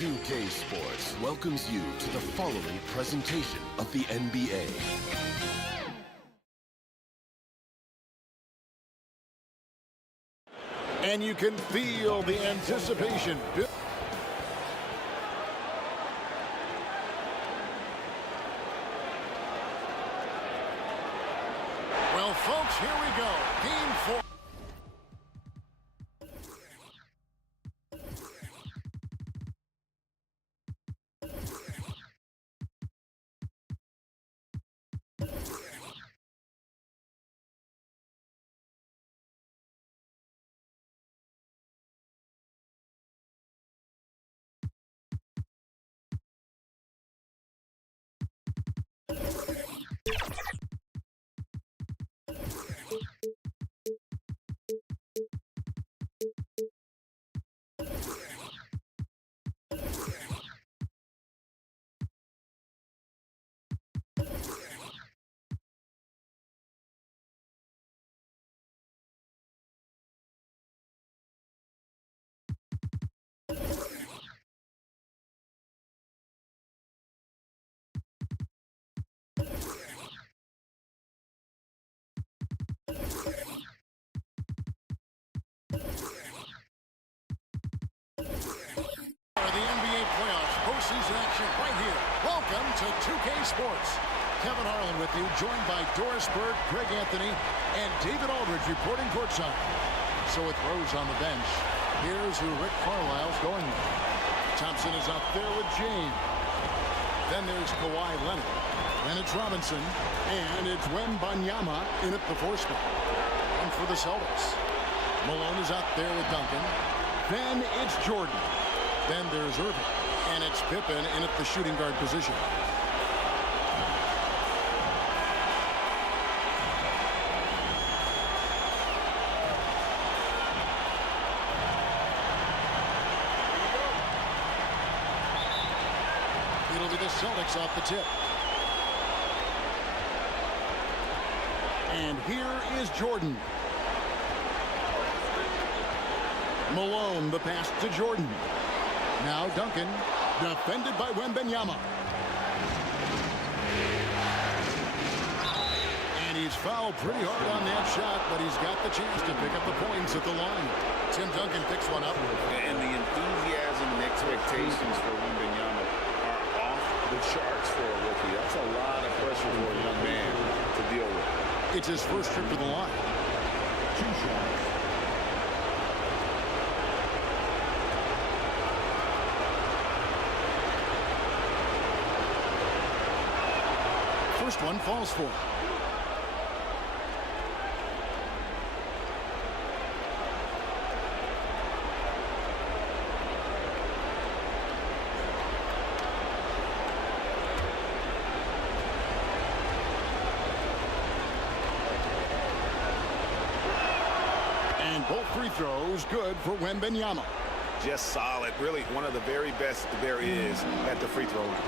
2K Sports welcomes you to the following presentation of the NBA. And you can feel the anticipation. Well, folks, here we go. Game 4. The NBA playoffs, postseason action right here. Welcome to 2K Sports. Kevin Harlan with you, joined by Doris Burke, Greg Anthony, and David Aldridge reporting courtside. So with Rose on the bench, here's who Rick Carlisle's going with. Thompson is up there with James. Then there's Kawhi Leonard. Then it's Robinson. And it's Wembanyama in at the 4 spot. And for the Celtics, Malone is out there with Duncan. Then it's Jordan. Then there's Irving, and it's Pippen in at the shooting guard position. It'll be the Celtics off the tip. And here is Jordan. Malone, the pass to Jordan. Now Duncan, defended by Wembanyama. And he's fouled pretty hard on that shot, but he's got the chance to pick up the points at the line. Tim Duncan picks one up. And the enthusiasm and expectations for Wembanyama are off the charts for a rookie. That's a lot of pressure for a young man to deal with. It's his first trip to the line. 2 shots. First one falls for. And both free throws good for Wembanyama. Just solid. Really one of the very best there is at the free throw line.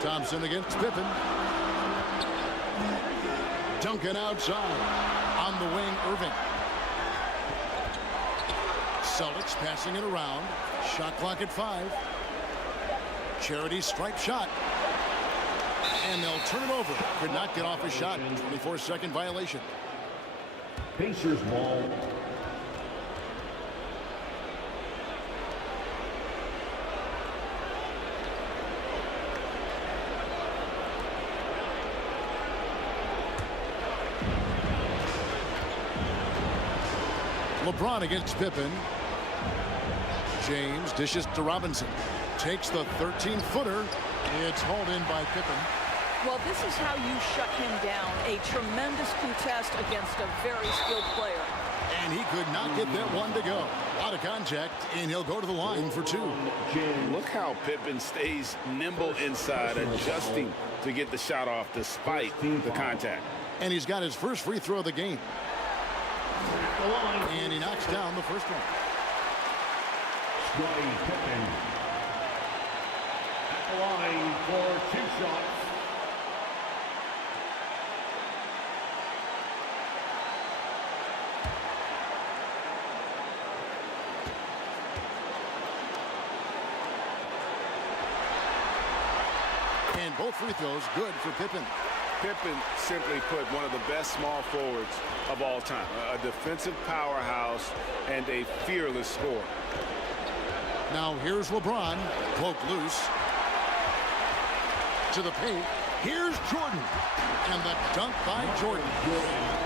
Thompson against Pippen. Duncan outside. On the wing, Irving. Celtics passing it around. Shot clock at 5. Charity stripe shot. And they'll turn it over. Could not get off a shot. 24-second violation. Pacers ball. LeBron against Pippen. James dishes to Robinson. Takes the 13-footer. It's hauled in by Pippen. Well, this is how you shut him down. A tremendous contest against a very skilled player. And he could not get that one to go. Out of contact, and he'll go to the line for 2. Look how Pippen stays nimble inside, adjusting to get the shot off despite the contact. And he's got his first free throw of the game. And he knocks down the first one. Scottie Pippen at the line for 2 shots. And both free throws good for Pippen. Pippen, simply put, one of the best small forwards of all time. A defensive powerhouse and a fearless scorer. Now here's LeBron, broke loose. To the paint, here's Jordan. And the dunk by Jordan.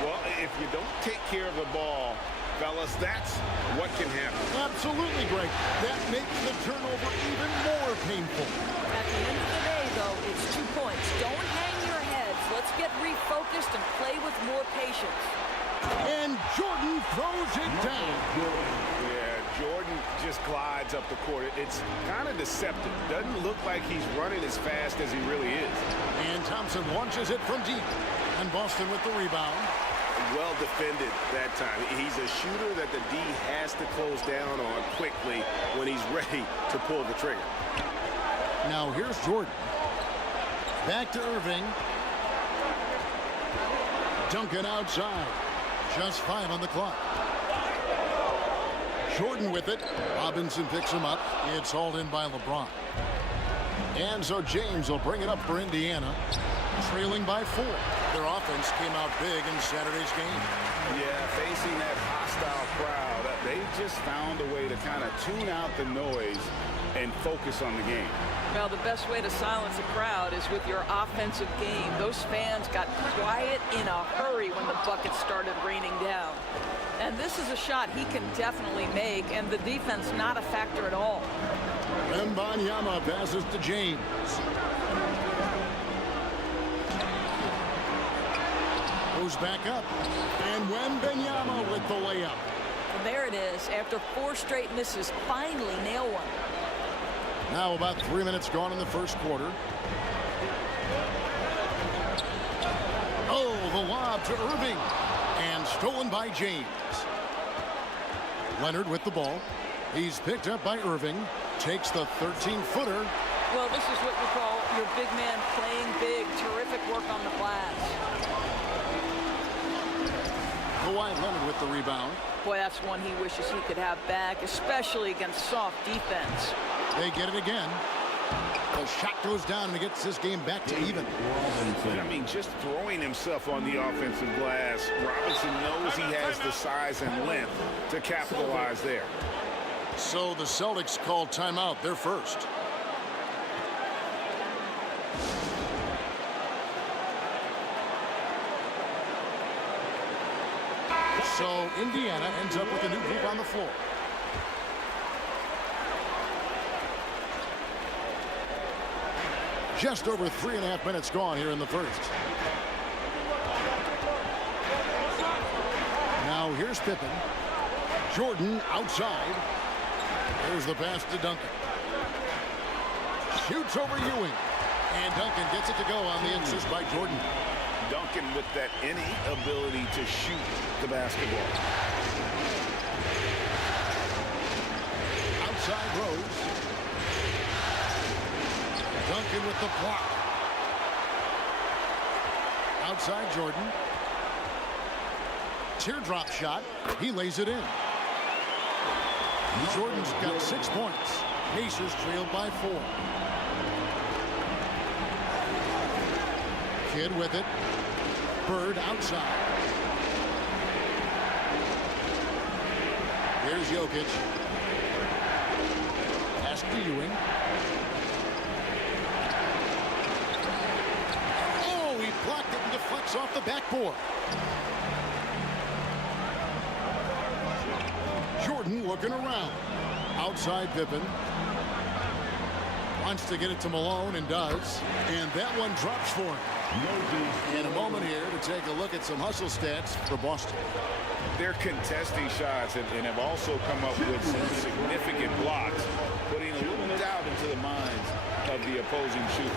Well, if you don't take care of the ball, fellas, that's what can happen. Absolutely, Greg. That makes the turnover even more painful. At the end of the day, though, it's 2 points. Don't hang your heads. Let's get refocused and play with more patience. And Jordan throws it down. Yeah, Jordan just glides up the court. It's kind of deceptive. Doesn't look like he's running as fast as he really is. And Thompson launches it from deep. And Boston with the rebound. Well defended that time. He's a shooter that the D has to close down on quickly when he's ready to pull the trigger. Now here's Jordan. Back to Irving. Duncan outside. Just 5 on the clock. Jordan with it. Robinson picks him up. It's hauled in by LeBron. And so James will bring it up for Indiana. Trailing by 4. Their offense came out big in Saturday's game. Yeah, facing that hostile crowd, they just found a way to kind of tune out the noise and focus on the game. Well, the best way to silence a crowd is with your offensive game. Those fans got quiet in a hurry when the buckets started raining down. And this is a shot he can definitely make, and the defense not a factor at all. Wembanyama passes to James. Goes back up. And Wembanyama with the layup. And there it is. After 4 straight misses, finally nail one. Now about 3 minutes gone in the first quarter. Oh, the lob to Irving. And stolen by James. Leonard with the ball. He's picked up by Irving. Takes the 13-footer. Well, this is what you call your big man playing big. Terrific work on the glass. Kawhi Leonard with the rebound. Boy, that's one he wishes he could have back, especially against soft defense. They get it again. The shot goes down and it gets this game back to even. I mean, just throwing himself on the offensive glass, Robinson knows he has the size and length to capitalize there. So the Celtics call timeout. They're first. So Indiana ends up with a new group on the floor. Just over 3.5 minutes gone here in the first. Now here's Pippen. Jordan outside. There's the pass to Duncan. Shoots over Ewing. And Duncan gets it to go on the assist by Jordan. Duncan with that innate ability to shoot the basketball. Outside Rose. Duncan with the block. Outside Jordan. Teardrop shot. He lays it in. Jordan's got 6 points. Pacers trailed by 4. Kidd with it. Bird outside. Here's Jokic. Pass to Ewing. Oh, he blocked it and deflects off the backboard. Jordan looking around. Outside Pippen. Wants to get it to Malone and does. And that one drops for him. In a moment here to take a look at some hustle stats for Boston. They're contesting shots and have also come up with some significant blocks, putting a little doubt into the minds of the opposing shooter.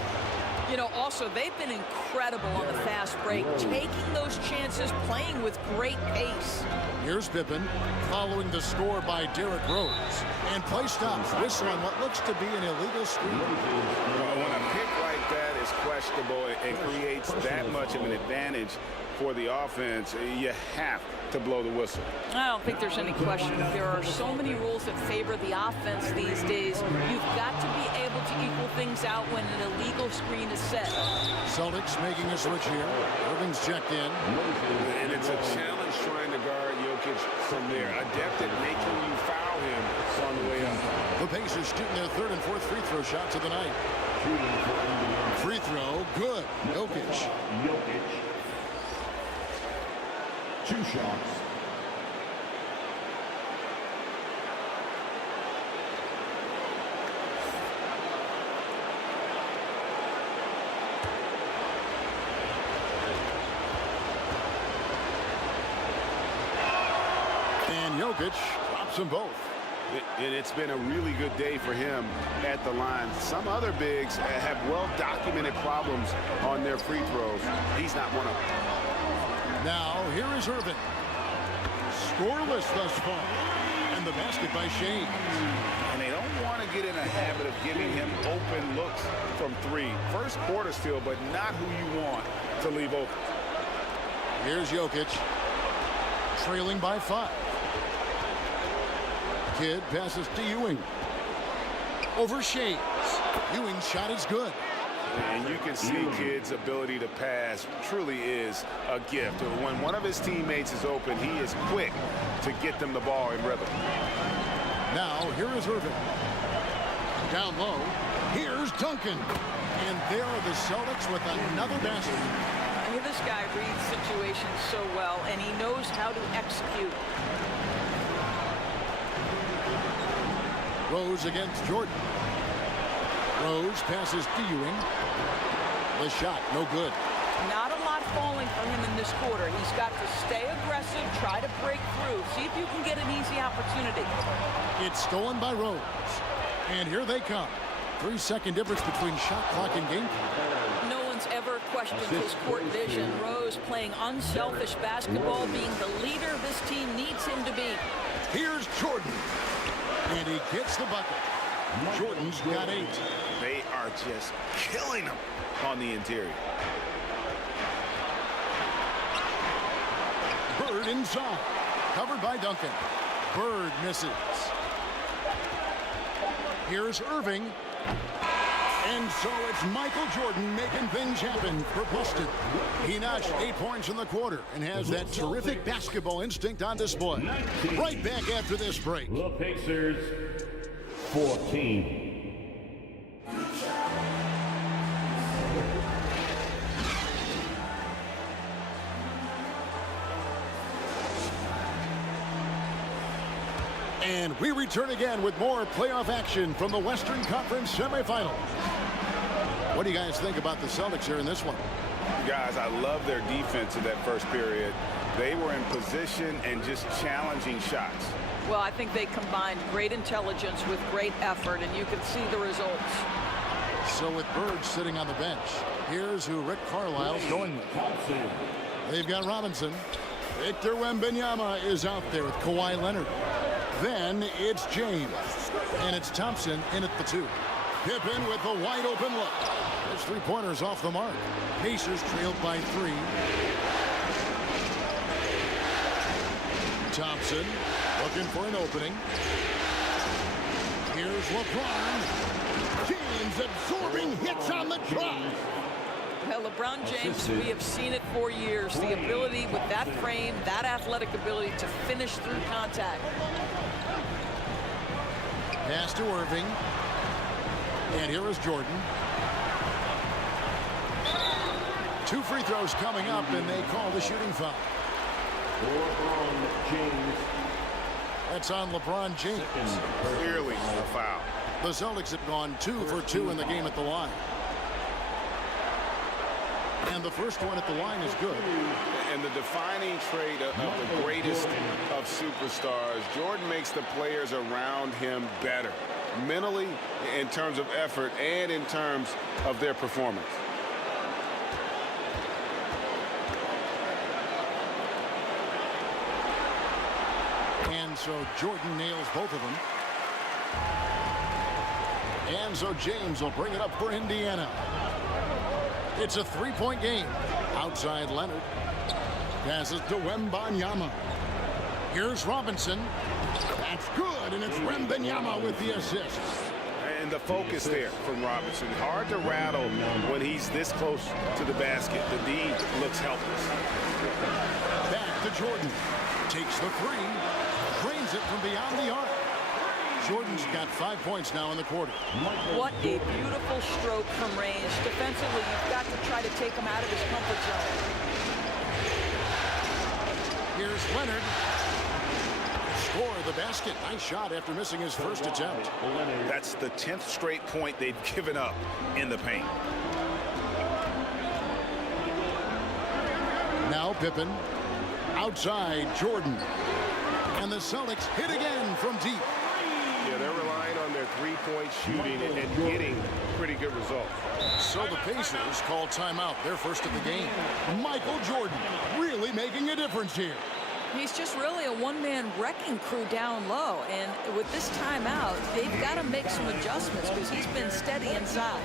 You know, also, they've been incredible on the fast break, taking those chances, playing with great pace. Here's Pippen following the score by Derrick Rose. And play stops. Whistle on what looks to be an illegal screen. Well, when a pick like that is questionable and creates that much of an advantage for the offense, you have to blow the whistle. I don't think there's any question. There are so many rules that favor the offense these days. You've got to be able to equal things out when an illegal screen is set. Celtics making a switch here. Irving's checked in. And it's a challenge trying to guard Jokic from there. Adept at making you foul him on the way up. The Pacers shooting their third and fourth free throw shots of the night. Free throw, good. Jokic. Two shots. And Jokic drops them both. And it's been a really good day for him at the line. Some other bigs have well-documented problems on their free throws. He's not one of them. Now, here is Irving. Scoreless thus far. And the basket by Shane. And they don't want to get in a habit of giving him open looks from three. First quarter still, but not who you want to leave open. Here's Jokic. Trailing by 5. Kidd passes to Ewing. Over Shades. Ewing's shot is good. And you can see Kidd's ability to pass truly is a gift. When one of his teammates is open, he is quick to get them the ball in rhythm. Now, here is Irving. Down low, here's Duncan. And there are the Celtics with another basket. I mean, this guy reads situations so well, and he knows how to execute. Rose against Jordan. Rose passes to Ewing. The shot, no good. Not a lot falling for him in this quarter. He's got to stay aggressive, try to break through, see if you can get an easy opportunity. It's stolen by Rose. And here they come. 3-second difference between shot clock and game clock. No one's ever questioned his court vision. Rose playing unselfish basketball, being the leader this team needs him to be. Here's Jordan. And he gets the bucket. Jordan's got 8. They are just killing him on the interior. Bird inside. Covered by Duncan. Bird misses. Here's Irving. And so it's Michael Jordan making things happen for Boston. He notched 8 points in the quarter and has that terrific basketball instinct on display. Right back after this break. The Pacers 14. And we return again with more playoff action from the Western Conference semifinals. What do you guys think about the Celtics here in this one? Guys, I love their defense in that first period. They were in position and just challenging shots. Well, I think they combined great intelligence with great effort, and you can see the results. So with Bird sitting on the bench, here's who Rick Carlisle's going with. They've got Robinson. Victor Wembanyama is out there with Kawhi Leonard. Then it's James. And it's Thompson in at the 2. Pippen with the wide open look. His 3-pointers off the mark. Pacers trailed by 3. Thompson looking for an opening. Here's LeBron. James absorbing hits on the drive. Well, LeBron James, we have seen it for years. The ability with that frame, that athletic ability to finish through contact. Pass to Irving. And here is Jordan. 2 free throws coming up, and they call the shooting foul. LeBron James. That's on LeBron James. Clearly a foul. The Celtics have gone 2 for 2 in the game at the line. And the first one at the line is good. And the defining trait of the greatest of superstars, Jordan makes the players around him better, mentally, in terms of effort, and in terms of their performance. And so Jordan nails both of them. And so James will bring it up for Indiana. It's a three-point game. Outside Leonard. Passes to Wembanyama. Here's Robinson. That's good, and it's Wembanyama with the assist. And the focus there from Robinson. Hard to rattle when he's this close to the basket. The D looks helpless. Back to Jordan. Takes the three. Drains it from beyond the arc. Jordan's got 5 points now in the quarter. What a beautiful stroke from range. Defensively, you've got to try to take him out of his comfort zone. Here's Leonard. Score the basket. Nice shot after missing his first attempt. That's the 10th straight point they've given up in the paint. Now Pippen. Outside Jordan. And the Celtics hit again from deep. Yeah, they're relying on their three-point shooting and getting pretty good results. So the Pacers call timeout, their first of the game. Michael Jordan really making a difference here. He's just really a one-man wrecking crew down low. And with this timeout, they've got to make some adjustments because he's been steady inside.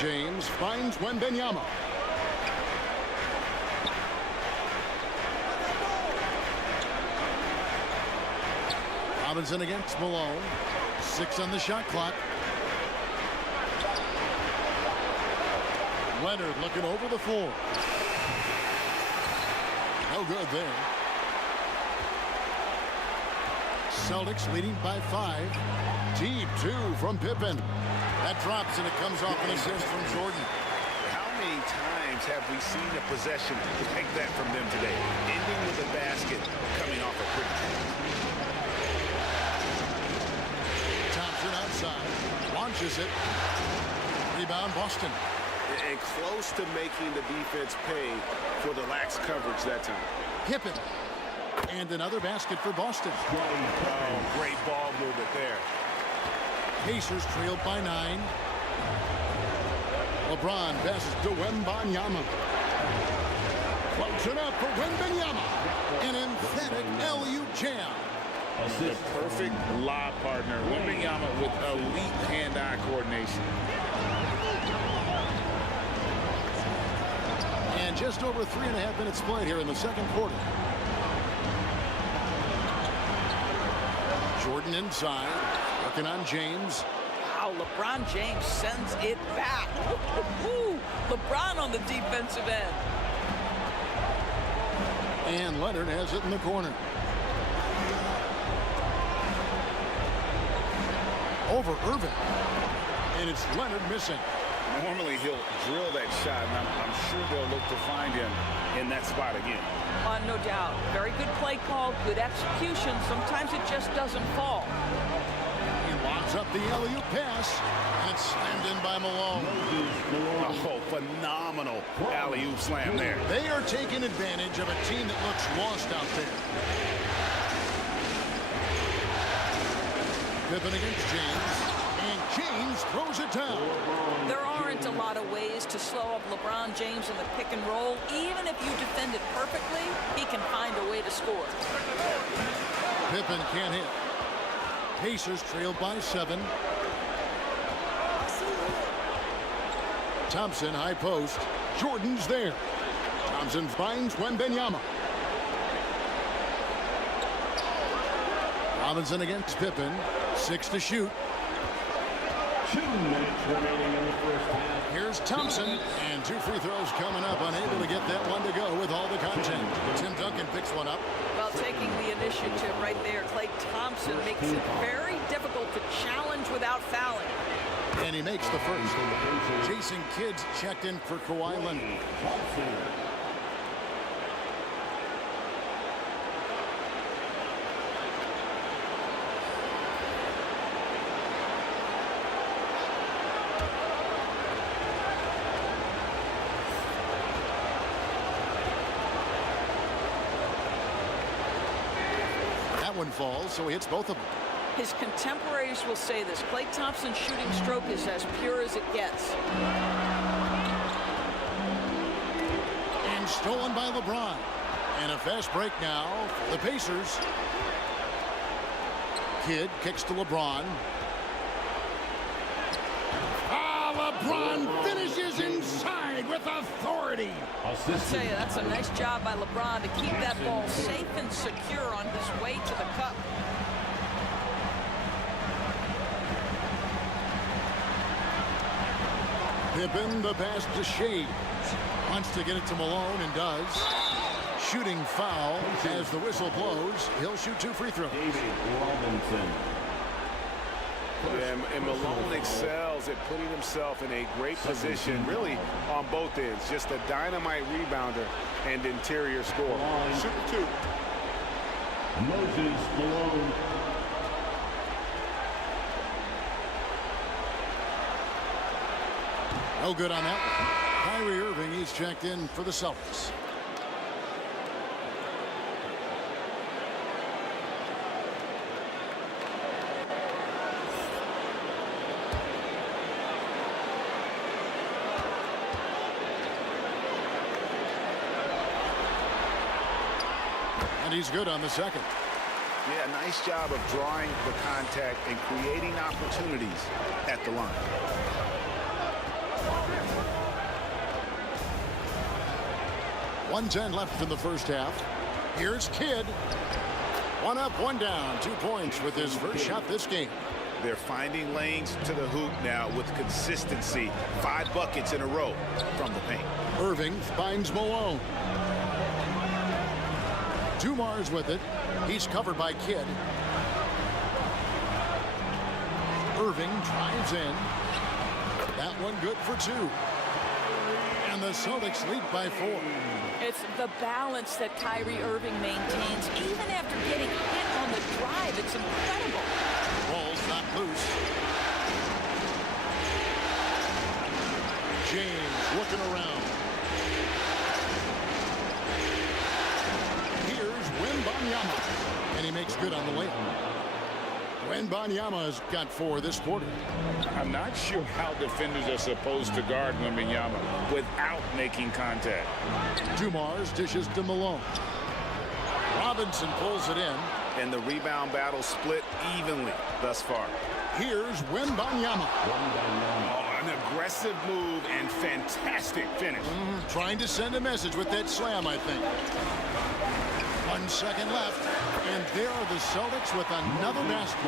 James finds Wembanyama. Robinson against Malone. 6 on the shot clock. Leonard looking over the floor. No good there. Celtics leading by 5. Deep 2 from Pippen. That drops and it comes off an assist from Jordan. How many times have we seen a possession like that from them today? Ending with a basket coming off a quick trip. Thompson outside. Launches it. Rebound Boston. And close to making the defense pay for the lax coverage that time. Pippen. And another basket for Boston. Oh, great ball movement there. Pacers trailed by 9. LeBron passes to Wembanyama. Floats it up for Wembanyama. An emphatic LU jam. The perfect lob partner. Wembanyama with elite hand-eye coordination. And just over 3.5 minutes played here in the second quarter. Jordan inside. Working on James. Wow, LeBron James sends it back. LeBron on the defensive end. And Leonard has it in the corner. Over Irving. And it's Leonard missing. Normally he'll drill that shot, and I'm sure they'll look to find him in that spot again. No doubt. Very good play call, good execution. Sometimes it just doesn't fall. Lobs up the LU pass, and it's slammed in by Malone. Oh, phenomenal alley-oop slam there. They are taking advantage of a team that looks lost out there. Pippen against James, and James throws it down. There aren't a lot of ways to slow up LeBron James in the pick and roll. Even if you defend it perfectly, he can find a way to score. Pippen can't hit. Pacers trailed by 7. Thompson high post. Jordan's there. Thompson finds Wembanyama. Robinson against Pippen. 6 to shoot. 2 minutes remaining in the first half. Here's Thompson, and 2 free throws coming up. Unable to get that one to go with all the content. Tim Duncan picks one up. Well, taking the initiative right there, Klay Thompson makes it very difficult to challenge without fouling. And he makes the first. Jason Kidd's checked in for Kawhi Leonard. One falls, so he hits both of them. His contemporaries will say this. Klay Thompson's shooting stroke is as pure as it gets. And stolen by LeBron. And a fast break now for the Pacers. Kidd kicks to LeBron. LeBron finishes inside with authority. I'll tell you, that's a nice job by LeBron to keep that ball safe and secure on his way to the cup. Pippen, the pass to Shades. Wants to get it to Malone and does. Shooting foul as the whistle blows. He'll shoot 2 free throws. Yeah, and Malone excels at putting himself in a great position, really on both ends. Just a dynamite rebounder and interior scorer. Shoot 2. Moses Malone. No good on that one. Kyrie Irving, he's checked in for the Celtics. And he's good on the second. Yeah, nice job of drawing the contact and creating opportunities at the line. .110 left in the first half. Here's Kidd. 1 up, 1 down. 2 points with his first shot this game. They're finding lanes to the hoop now with consistency. 5 buckets in a row from the paint. Irving finds Malone. DUMARS with it. He's covered by Kidd. Irving drives in. That one good for 2. And the Celtics lead by 4. It's the balance that Kyrie Irving maintains even after getting hit on the drive. It's incredible. Ball's not loose. James looking around. Here's WEMBANYAMA. And he makes good on the layup. WEMBANYAMA's got 4 this quarter. I'm not sure how defenders are supposed to guard WEMBANYAMA without making contact. DUMARS dishes to Malone. Robinson pulls it in. And the rebound battle split evenly thus far. Here's WEMBANYAMA. Oh, an aggressive move and fantastic finish. Trying to send a message with that slam, I think. 1 second left. And there are the Celtics with another basket.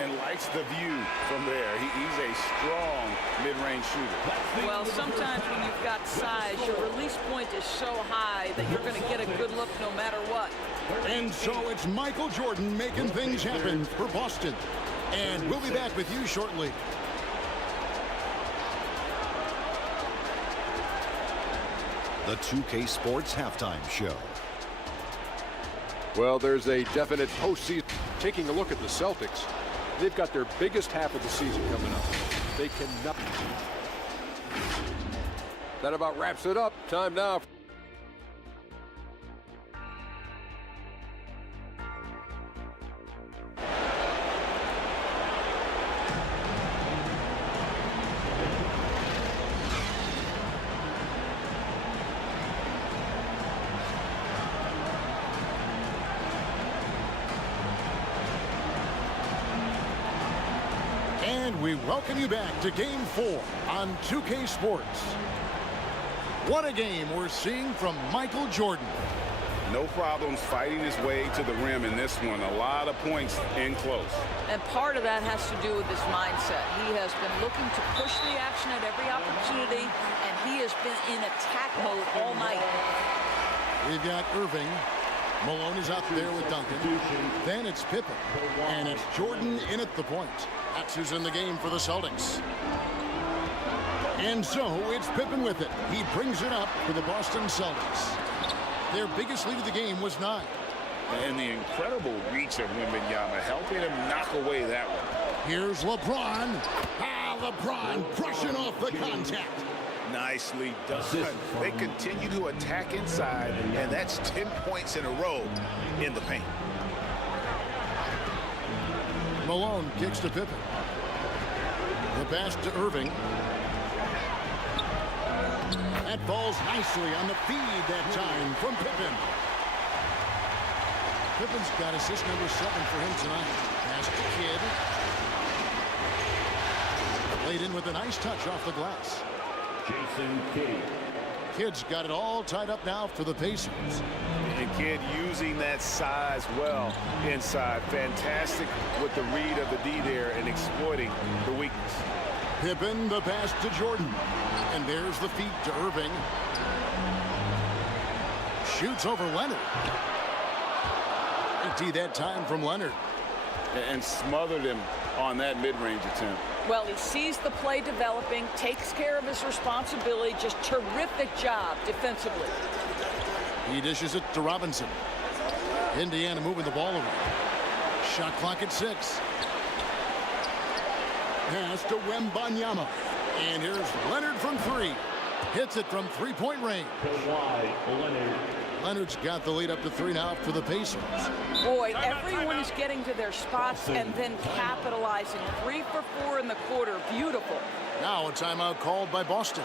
And likes the view from there. He's a strong mid-range shooter. Well, sometimes when you've got size, your release point is so high that you're going to get a good look no matter what. And so it's Michael Jordan making things happen for Boston. And we'll be back with you shortly. The 2K Sports Halftime Show. Well, there's a definite postseason. Taking a look at the Celtics, they've got their biggest half of the season coming up. They cannot. That about wraps it up. Time now. And we welcome you back to Game 4 on 2K Sports. What a game we're seeing from Michael Jordan. No problems fighting his way to the rim in this one. A lot of points in close. And part of that has to do with his mindset. He has been looking to push the action at every opportunity, and he has been in attack mode all night. We've got Irving. Malone is out there with Duncan. Then it's Pippen. And it's Jordan in at the point. That's who's in the game for the Celtics. And so it's Pippen with it. He brings it up for the Boston Celtics. Their biggest lead of the game was 9. And the incredible reach of WEMBANYAMA helping him knock away that one. Here's LeBron. LeBron brushing off the contact. Nicely done. They continue to attack inside, and that's 10 points in a row in the paint. Malone kicks to Pippen. The pass to Irving. That falls nicely on the feed that time from Pippen. Pippen's got assist number 7 for him tonight. Pass to Kidd. Laid in with a nice touch off the glass. Jason Kidd. Kidd's got it all tied up now for the Pacers. And Kidd using that size well inside. Fantastic with the read of the D there and exploiting the weakness. Pippen, the pass to Jordan. And there's the feed to Irving. Shoots over Leonard. Empty that time from Leonard. And smothered him on that mid-range attempt. Well, he sees the play developing, takes care of his responsibility. Just terrific job defensively. He dishes it to Robinson. Indiana moving the ball over. Shot clock at 6. Pass to Wembanyama. And here's Leonard from 3. Hits it from three-point range. Kawhi Leonard. Leonard's got the lead up to 3 now for the Pacers. Boy, everyone is getting to their spots and then capitalizing. 3 for 4 in the quarter. Beautiful. Now a timeout called by Boston.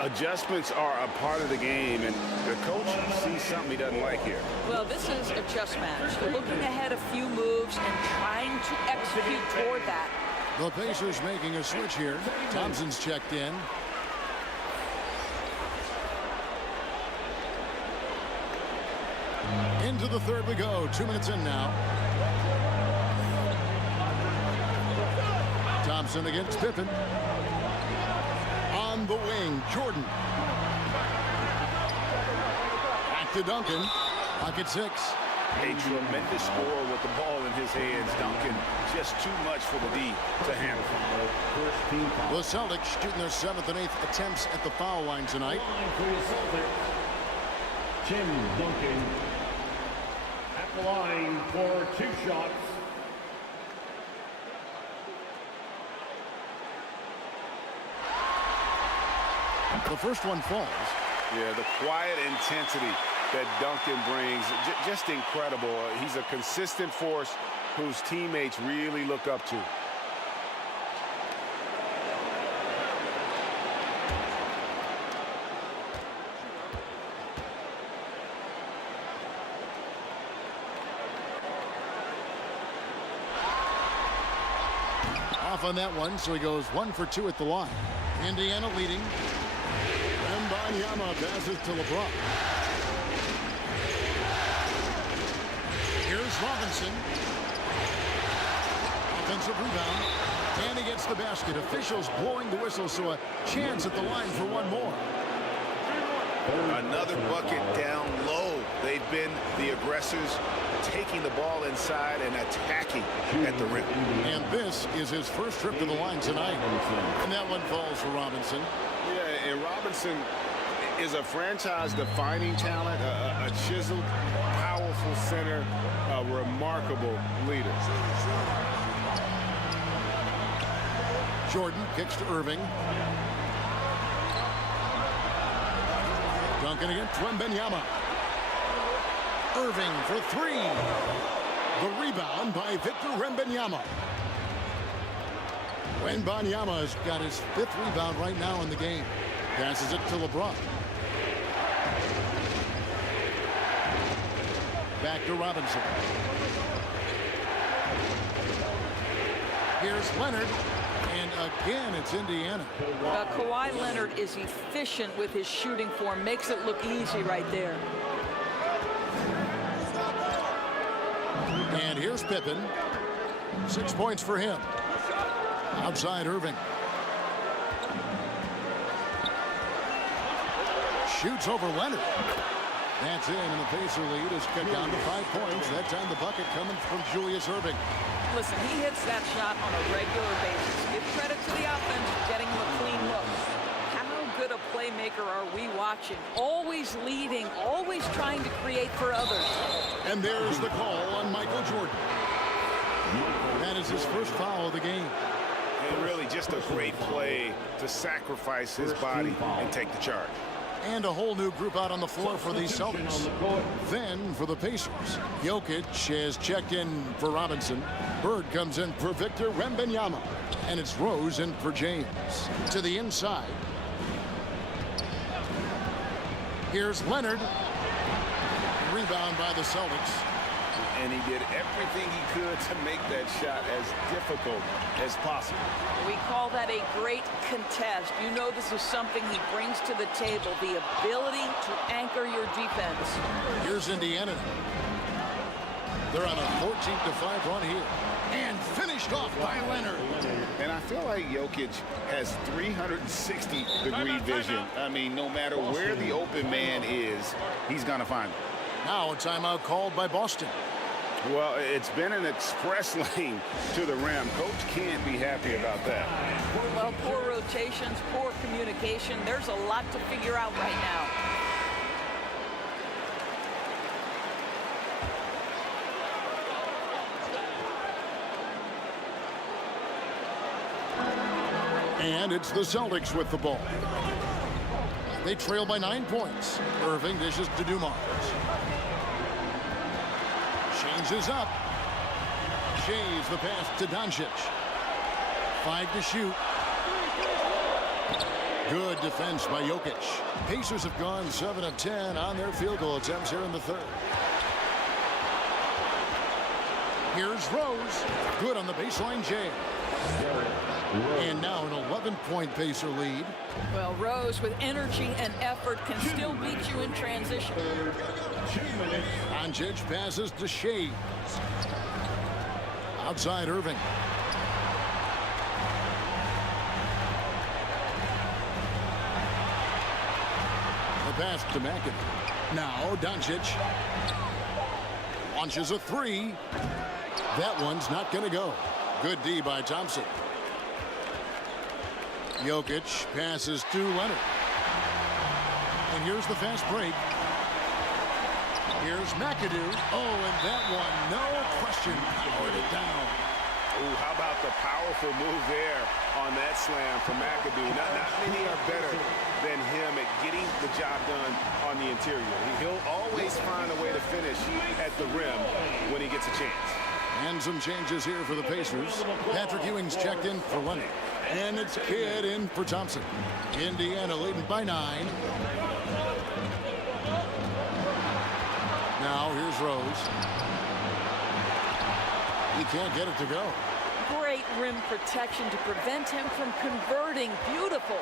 Adjustments are a part of the game, and the coach sees something he doesn't like here. Well, this is a chess match. They're looking ahead a few moves and trying to execute toward that. The Pacers making a switch here. Thompson's checked in. Into the third we go. 2 minutes in now. Thompson against Pippen. On the wing, Jordan. Back to Duncan. Pocket 6. A tremendous score with the ball in his hands. Duncan, just too much for the D to handle. The Celtics shooting their 7th and 8th attempts at the foul line tonight. For the Celtics, Tim Duncan at the line for 2 shots. The first one falls. Yeah, the quiet intensity that Duncan brings, just incredible. He's a consistent force whose teammates really look up to. Off on that one, so he goes 1 for 2 at the line. Indiana leading. Wembanyama passes to LeBron. Here's Robinson. Offensive rebound. And he gets the basket. Officials blowing the whistle, so a chance at the line for one more. Another bucket down low. They've been the aggressors, taking the ball inside and attacking at the rim. And this is his first trip to the line tonight. And that one falls for Robinson. Yeah, and Robinson is a franchise-defining talent, a chiseled, powerful center, a remarkable leader. Jordan kicks to Irving. Duncan against Wembanyama. Irving for 3. The rebound by Victor Wembanyama. Wembanyama has got his 5th rebound right now in the game. Passes it to LeBron. Back to Robinson. Here's Leonard. And again, it's Indiana. Kawhi Leonard is efficient with his shooting form. Makes it look easy right there. And here's Pippen. 6 points for him. Outside Irving. Shoots over Leonard. That's in, and the Pacer lead is cut down to 5 points. That time the bucket coming from Julius Irving. Listen, he hits that shot on a regular basis. Give credit to the offense for getting him a clean look. How good a playmaker are we watching? Always leading, always trying to create for others. And there's the call on Michael Jordan. That is his first foul of the game. And really just a great play to sacrifice his body and take the charge. And a whole new group out on the floor for these Celtics. Then for the Pacers, Jokic has checked in for Robinson. Bird comes in for Victor Wembanyama. And it's Rose in for James. To the inside. Here's Leonard. Rebound by the Celtics. And he did everything he could to make that shot as difficult as possible. We call that a great contest. You know this is something he brings to the table, the ability to anchor your defense. Here's Indiana. They're on a 14-5 run here. And finished off by Leonard. And I feel like Jokic has 360-degree vision. I mean, no matter where the open man is, he's going to find him. Now a timeout called by Boston. Well, it's been an express lane to the rim. Coach can't be happy about that. Well, poor rotations, poor communication. There's a lot to figure out right now. And it's the Celtics with the ball. They trail by 9 points. Irving dishes to DUMARS. Changes up. Shays the pass to DONCIC. 5 to shoot. Good defense by Jokic. Pacers have gone 7 of 10 on their field goal attempts here in the third. Here's Rose. Good on the baseline jam. And now an 11-point Pacer lead. Well, Rose with energy and effort can still beat you in transition. DONCIC passes to Shays. Outside Irving. The pass to MCADOO. Now DONCIC launches a three. That one's not going to go. Good D by Thompson. Jokic passes to Leonard. And here's the fast break. Here's MCADOO. Oh, and that one, no question, powered it down. Ooh, how about the powerful move there on that slam from MCADOO. Not many are better than him at getting the job done on the interior. He'll always find a way to finish at the rim when he gets a chance. And some changes here for the Pacers. Patrick Ewing's checked in for Leonard. And it's Kidd in for Thompson. Indiana leading by 9. Now here's Rose. He can't get it to go. Great rim protection to prevent him from converting. Beautiful.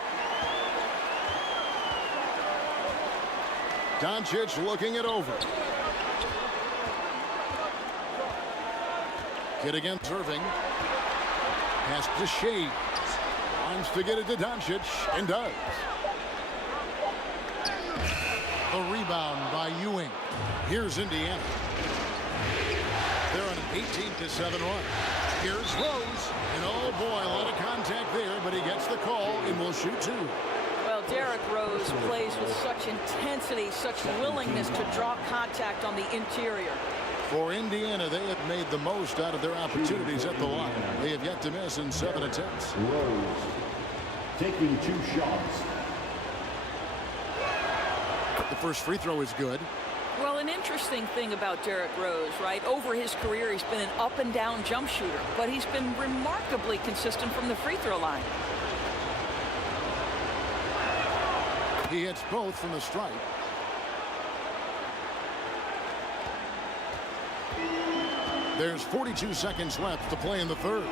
DONCIC looking it over. Kidd against Irving. Pass to Shays. Wants to get it to DONCIC, and does. A rebound by Ewing. Here's Indiana. They're on an 18-7 run. Here's Rose. And oh boy, a lot of contact there, but he gets the call and will shoot 2. Well, Derrick Rose plays with such intensity, such willingness to draw contact on the interior. For Indiana, they have made the most out of their opportunities at the line. They have yet to miss in 7 attempts. Rose taking 2 shots. The first free throw is good. Well, an interesting thing about Derrick Rose, right? Over his career, he's been an up-and-down jump shooter, but he's been remarkably consistent from the free throw line. He hits both from the stripe. There's 42 seconds left to play in the third.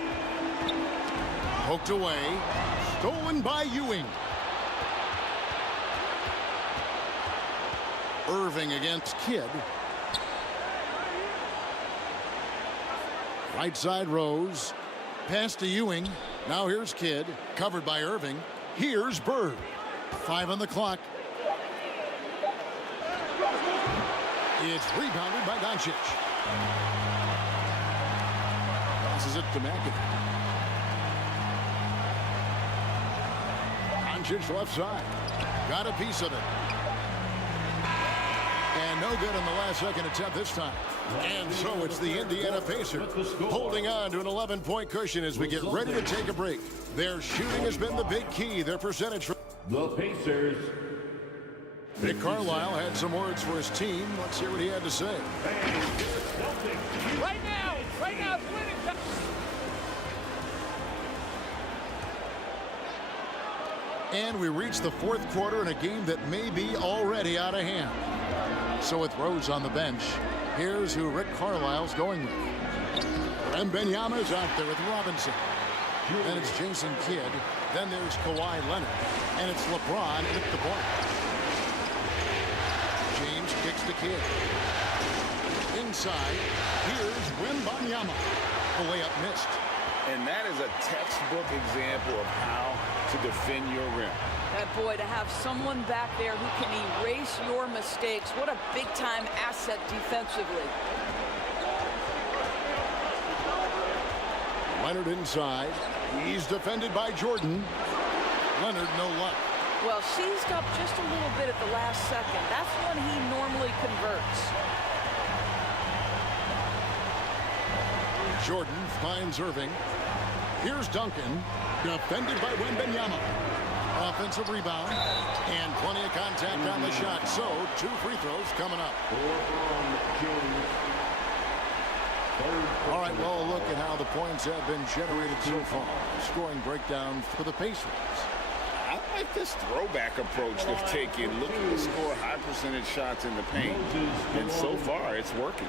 Poked away. Stolen by Ewing. Irving against Kidd. Right side Rose. Pass to Ewing. Now here's Kidd. Covered by Irving. Here's Bird. 5 on the clock. It's rebounded by DONCIC. Passes it to MCADOO. DONCIC left side. Got a piece of it. And no good on the last second attempt this time. And so it's the Indiana Pacers holding on to an 11-point cushion as we get ready to take a break. Their shooting has been the big key. Their percentage. The Pacers. Rick Carlisle had some words for his team. Let's hear what he had to say. Right now, it's winning time. And we reach the fourth quarter in a game that may be already out of hand. So with Rose on the bench, here's who Rick Carlisle's going with. Wembanyama's out there with Robinson. Then it's Jason Kidd. Then there's Kawhi Leonard. And it's LeBron at the point. James kicks to Kidd. Inside, here's Wembanyama. The layup missed. And that is a textbook example of how to defend your rim. That boy, to have someone back there who can erase your mistakes. What a big-time asset defensively. Leonard inside. He's defended by Jordan. Leonard, no luck. Well, seized up just a little bit at the last second. That's when he normally converts. Jordan finds Irving. Here's Duncan, defended by Wembanyama. Offensive rebound, and plenty of contact on the shot. So, 2 free throws coming up. All right, well, a look at how the points have been generated so far. Scoring breakdown for the Pacers. I like this throwback approach they've taken, looking to score high percentage shots in the paint. And so far, it's working.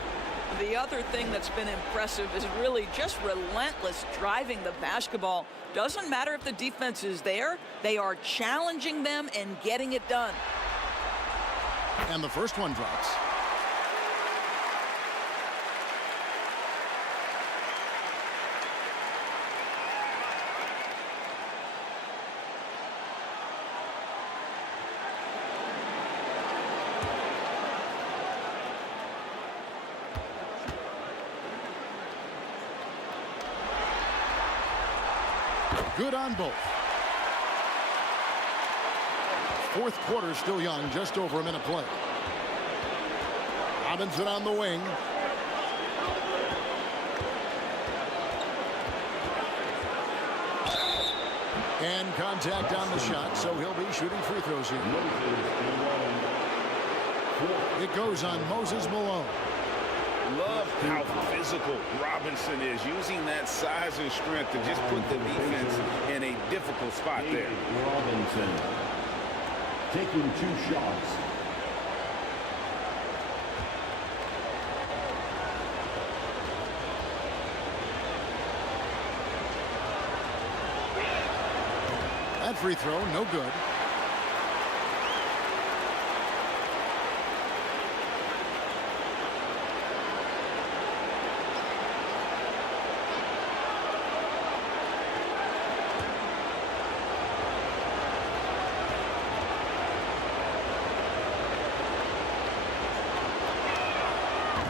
The other thing that's been impressive is really just relentless driving the basketball. Doesn't matter if the defense is there, they are challenging them and getting it done. And the first one drops. Good on both. Fourth quarter still young, just over a minute play. Robinson on the wing. And contact on the shot, so he'll be shooting free throws here. It goes on Moses Malone. Love how physical Robinson is, using that size and strength to just put the defense in a difficult spot there. Robinson taking 2 shots. That free throw, no good.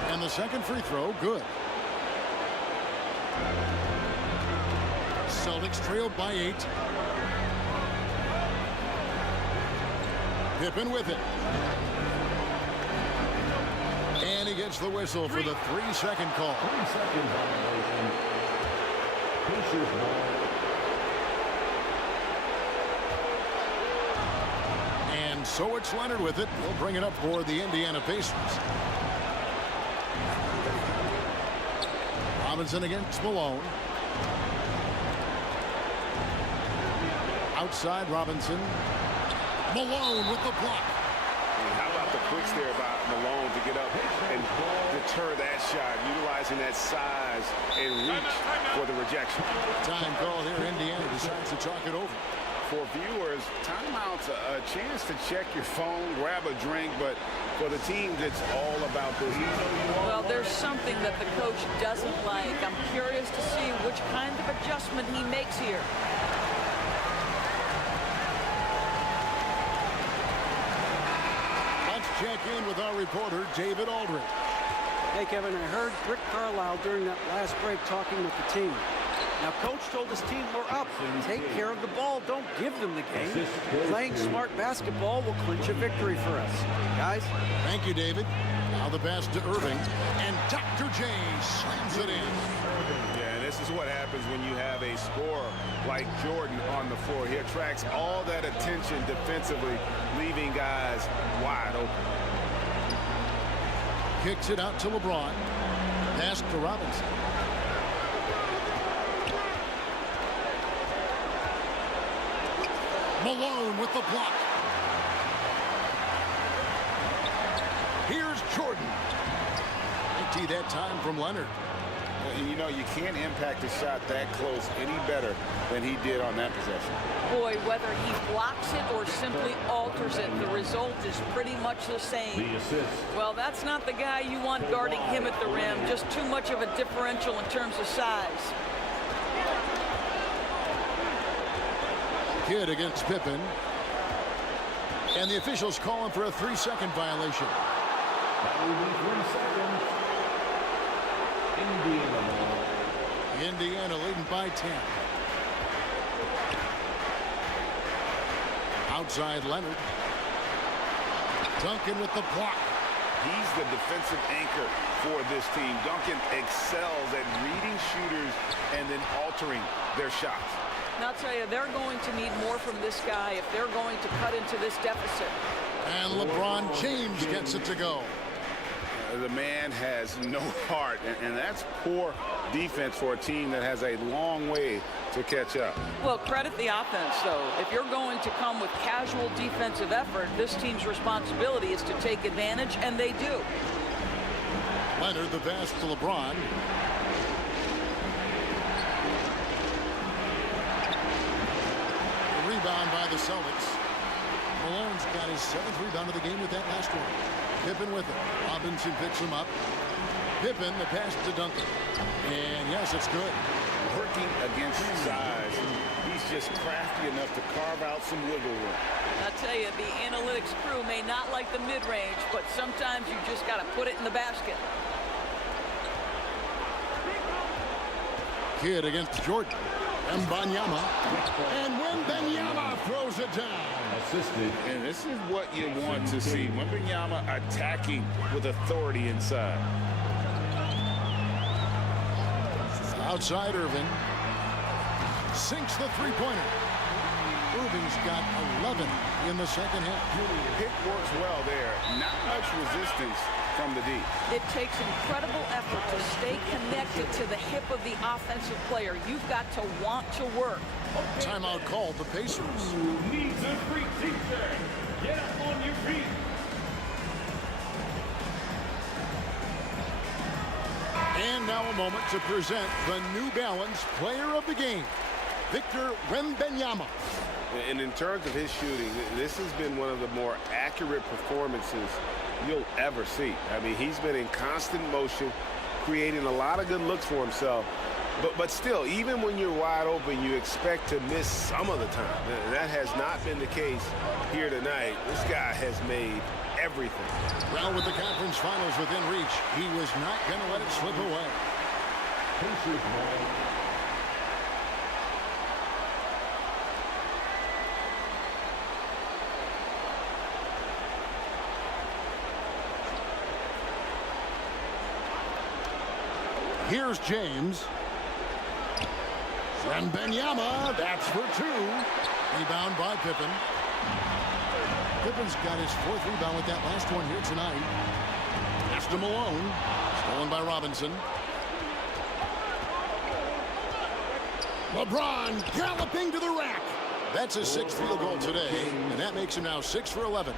And the second free throw, good. Celtics trailed by 8. Pippen with it. And he gets the whistle for the 3-second call. 3-second violation. Pacers ball. And so it's Leonard with it. He'll bring it up for the Indiana Pacers. Robinson against Malone. Outside Robinson. Malone with the block. How about the quicks there by Malone to get up and deter that shot, utilizing that size and reach for the rejection. Time call here. Indiana decides to talk it over. For viewers, timeout's a chance to check your phone, grab a drink, but for the teams, it's all about this. Well, there's something that the coach doesn't like. I'm curious to see which kind of adjustment he makes here. Let's check in with our reporter, David Aldridge. Hey, Kevin, I heard Rick Carlisle during that last break talking with the team. Now, Coach told his team, we're up. Take care of the ball. Don't give them the game. Playing smart basketball will clinch a victory for us. Guys? Thank you, David. Now the pass to Irving. And Dr. J slams it in. Yeah, and this is what happens when you have a scorer like Jordan on the floor. He attracts all that attention defensively, leaving guys wide open. Kicks it out to LeBron. Pass to Robinson. Malone with the block. Here's Jordan. Empty that time from Leonard. And you know, you can't impact a shot that close any better than he did on that possession. Boy, whether he blocks it or simply alters it, the result is pretty much the same. The assist. Well, that's not the guy you want guarding him at the rim. Just too much of a differential in terms of size. Kidd against Pippen. And the officials calling for a 3-second violation. That will be 3 seconds. Indiana leading by 10. Outside Leonard. Duncan with the block. He's the defensive anchor for this team. Duncan excels at reading shooters and then altering their shots. And I'll tell you, they're going to need more from this guy if they're going to cut into this deficit. And LeBron James gets it to go. The man has no heart, and that's poor defense for a team that has a long way to catch up. Well, credit the offense, though. If you're going to come with casual defensive effort, this team's responsibility is to take advantage, and they do. Leonard, the pass to LeBron. A rebound by the Celtics. Malone's got his 7th rebound of the game with that last one. Pippen with it. Robinson picks him up. Pippen, the pass to Duncan. And yes, it's good. Working against size, he's just crafty enough to carve out some wiggle room. I'll tell you, the analytics crew may not like the mid-range, but sometimes you just got to put it in the basket. Kidd against Jordan. Wembanyama. And Wembanyama throws it down. Assisted. And this is what you want to see. Wembanyama attacking with authority inside. Outside Irving. Sinks the three-pointer. Irving's got 11 in the second half. Pick works well there. Not much resistance from the D. It takes incredible effort to stay connected to the hip of the offensive player. You've got to want to work. Timeout called, the Pacers. Who needs a free t-shirt? Get up on your feet. And now a moment to present the New Balance Player of the Game, Victor Wembanyama. And in terms of his shooting, this has been one of the more accurate performances you'll ever see. I mean, he's been in constant motion, creating a lot of good looks for himself. But still, even when you're wide open, you expect to miss some of the time. That has not been the case here tonight. This guy has made everything. Well, with the conference finals within reach, he was not going to let it slip away. Pacers ball. Here's James. Wembanyama, that's for 2. Rebound by Pippen. Pippen's got his 4th rebound with that last one here tonight. Pass to Malone. Stolen by Robinson. LeBron galloping to the rack. That's his 6th field goal today, and that makes him now 6 for 11.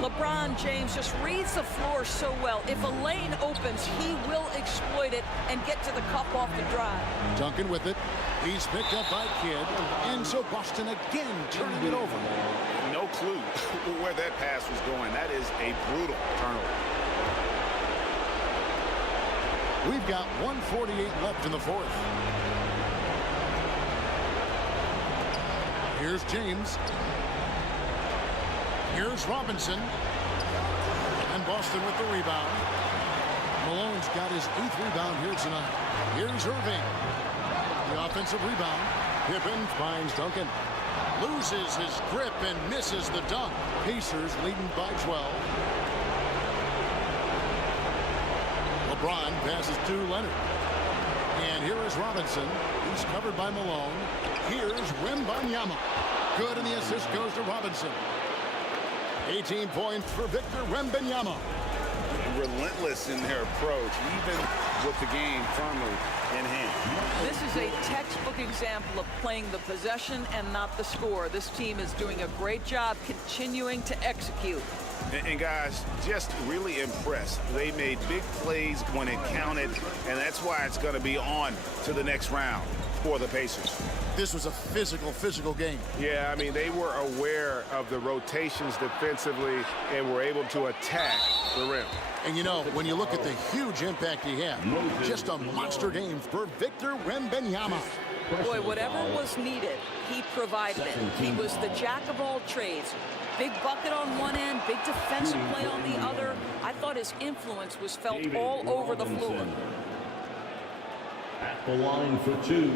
LeBron James just reads the floor so well. If a lane opens, he will exploit it and get to the cup off the drive. Duncan with it. He's picked up by Kidd. And so Boston again turning it over. No clue where that pass was going. That is a brutal turnover. We've got 1:48 left in the 4th. Here's James. Here's Robinson. And Boston with the rebound. Malone's got his 8th rebound here tonight. Here's Irving. The offensive rebound. Pippen finds Duncan. Loses his grip and misses the dunk. Pacers leading by 12. LeBron passes to Leonard. And here is Robinson. He's covered by Malone. Here's Wembanyama. Good, and the assist goes to Robinson. 18 points for Victor Wembanyama. Relentless in their approach, even with the game firmly in hand. This is a textbook example of playing the possession and not the score. This team is doing a great job continuing to execute. And guys, just really impressed. They made big plays when it counted, and that's why it's going to be on to the next round for the Pacers. This was a physical game. Yeah, I mean, they were aware of the rotations defensively and were able to attack the rim. And you know, when you look at the huge impact he had, just a monster game for Victor Wembanyama. Boy, whatever was needed, he provided it. He was the jack of all trades. Big bucket on one end, big defensive play on the other. I thought his influence was felt all over the floor. At the line for two.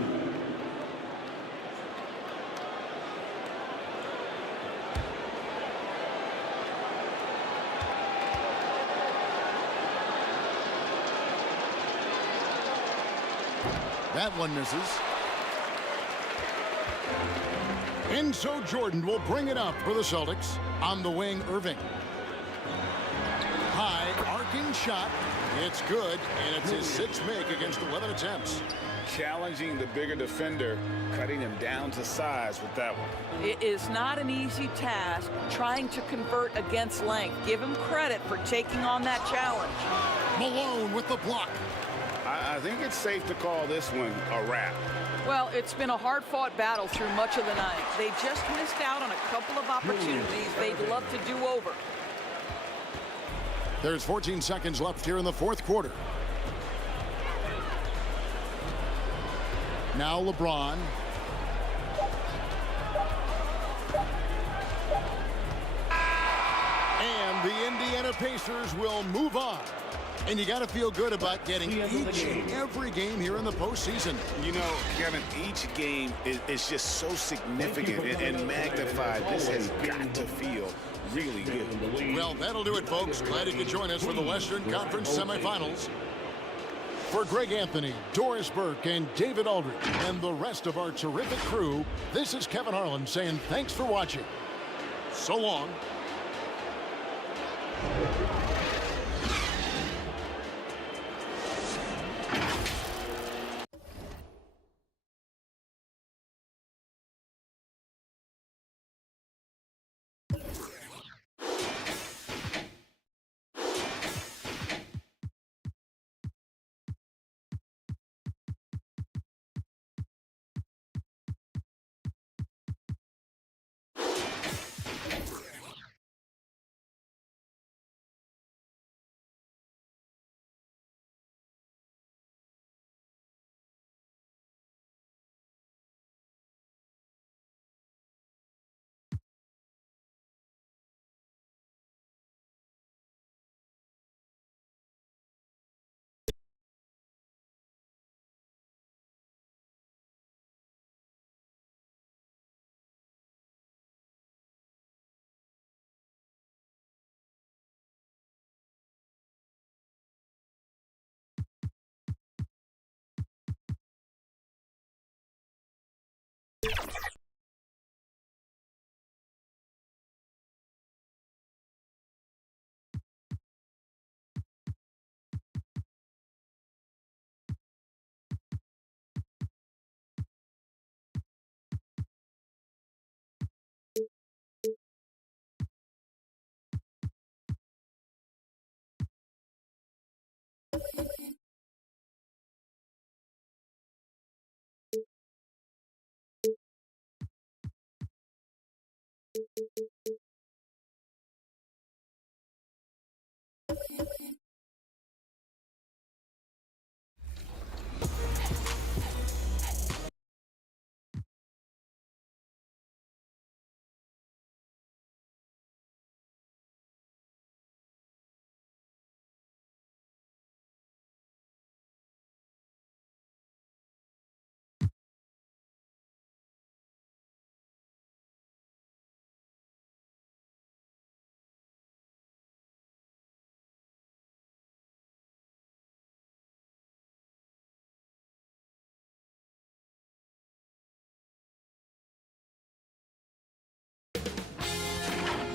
That one misses. And so Jordan will bring it up for the Celtics. On the wing, Irving. High arcing shot. It's good, and it's his 6th make against 11 attempts. Challenging the bigger defender, cutting him down to size with that one. It is not an easy task trying to convert against length. Give him credit for taking on that challenge. Malone with the block. I think it's safe to call this one a wrap. Well, it's been a hard-fought battle through much of the night. They just missed out on a couple of opportunities they'd love to do over. There's 14 seconds left here in the 4th quarter. Now LeBron. And the Indiana Pacers will move on. And you got to feel good about getting each and every game here in the postseason. You know, Kevin, each game is just so significant and magnified. This has got to feel really good. Well, that'll do it, folks. Glad you could join us for the Western Conference semifinals. For Greg Anthony, Doris Burke, and David Aldridge, and the rest of our terrific crew, this is Kevin Harlan saying thanks for watching. So long.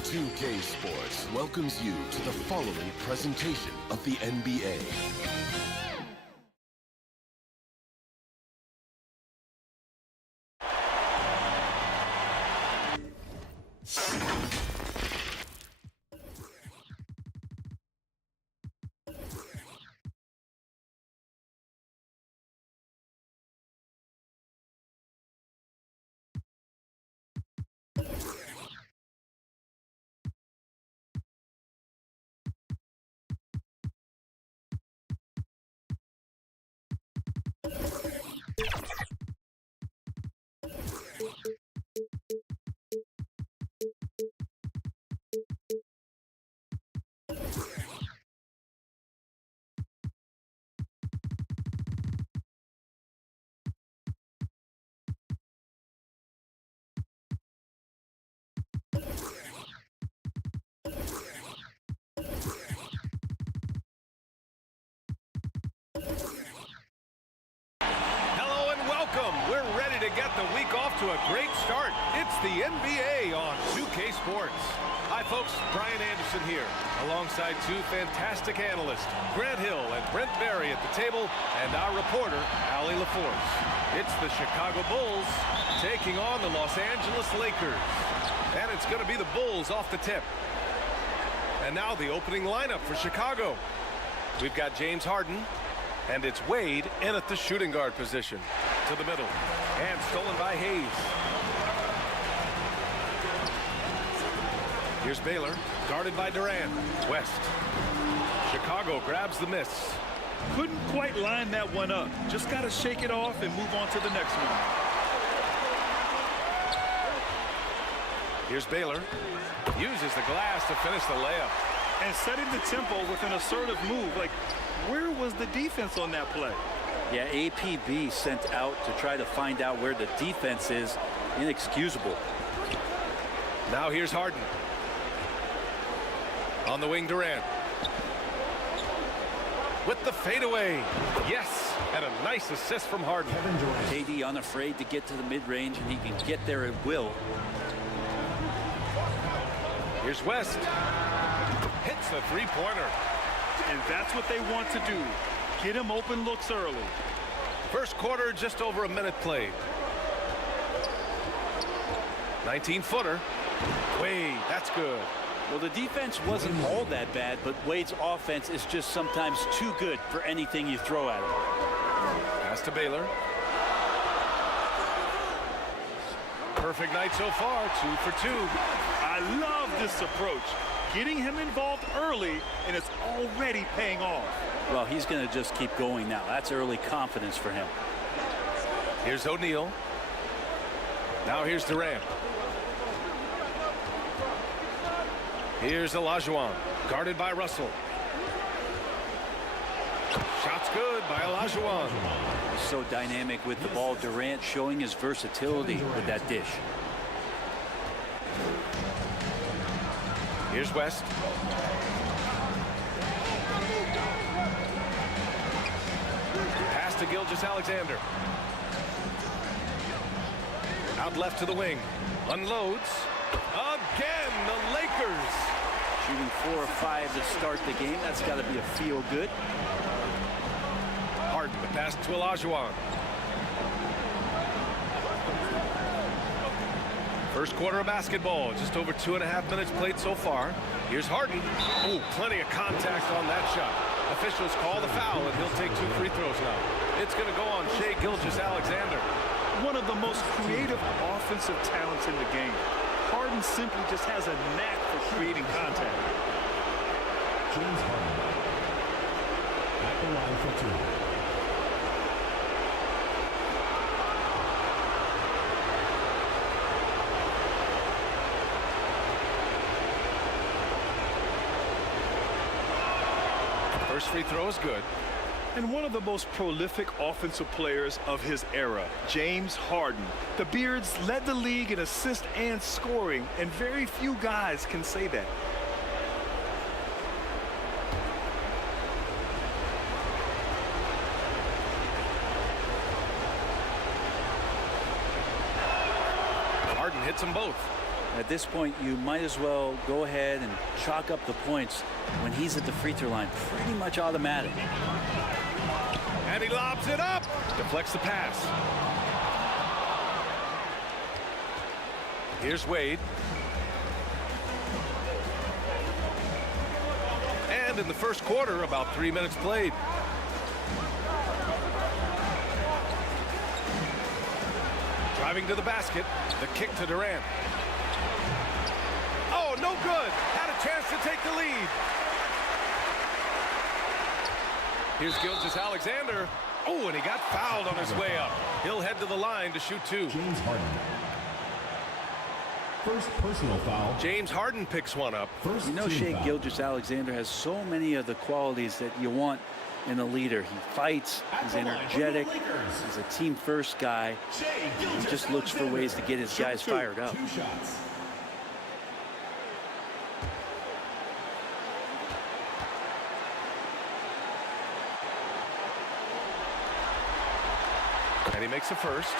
.2K Sports welcomes you to the following presentation of the NBA. Hello and welcome. We're ready to get the week off to a great start. It's the NBA on 2K Sports. Hi folks, Brian Anderson here, alongside two fantastic analysts, Grant Hill and Brent Barry at the table, and our reporter, Allie LaForce. It's the Chicago Bulls taking on the Los Angeles Lakers. And it's going to be the Bulls off the tip. And now the opening lineup for Chicago. We've got James Harden, and it's Wade in at the shooting guard position. To the middle, and stolen by Hayes. Here's Baylor, guarded by Durant. West. Chicago grabs the miss. Couldn't quite line that one up. Just got to shake it off and move on to the next one. Here's Baylor. Uses the glass to finish the layup. And setting the tempo with an assertive move. Like, where was the defense on that play? Yeah, APB sent out to try to find out where the defense is. Inexcusable. Now here's Harden. On the wing, Durant. With the fadeaway. Yes, and a nice assist from Harden. KD unafraid to get to the mid-range, and he can get there at will. Here's West. Hits the three-pointer. And that's what they want to do. Get him open looks early. First quarter, just over a minute played. 19-footer. Wade, that's good. Well, the defense wasn't all that bad, but Wade's offense is just sometimes too good for anything you throw at him. Pass to Baylor. Perfect night so far, 2 for 2. I love this approach. Getting him involved early, and it's already paying off. Well, he's going to just keep going now. That's early confidence for him. Here's O'Neal. Now here's Durant. Here's Olajuwon, guarded by Russell. Shot's good by Olajuwon. So dynamic with the ball. Durant showing his versatility with that dish. Here's West. Pass to Gilgeous-Alexander. Out left to the wing. Unloads. Again, the Lakers. Shooting 4 or 5 to start the game. That's got to be a feel-good. Harden, the pass to Olajuwon. First quarter of basketball, just over 2.5 minutes played so far. Here's Harden. Oh, plenty of contact on that shot. Officials call the foul, and he'll take 2 free throws now. It's going to go on Shai Gilgeous-Alexander. One of the most creative offensive talents in the game. Harden simply just has a knack for creating contact. James Harden at the line for 2. First free throw is good. And one of the most prolific offensive players of his era, James Harden. The Beards led the league in assists and scoring, and very few guys can say that. Harden hits them both. At this point, you might as well go ahead and chalk up the points when he's at the free throw line. Pretty much automatic. And he lobs it up. Deflects the pass. Here's Wade. And in the first quarter, about 3 minutes played. Driving to the basket. The kick to Durant. Oh, no good. Had a chance to take the lead. Here's Gilgeous-Alexander. Oh, and he got fouled on his way up. He'll head to the line to shoot 2. James Harden. First personal foul. James Harden picks one up. You know, Shai Gilgeous-Alexander has so many of the qualities that you want in a leader. He fights, he's energetic, he's a team-first guy. He just looks for ways to get his guys fired up. 2 shots. And he makes a first.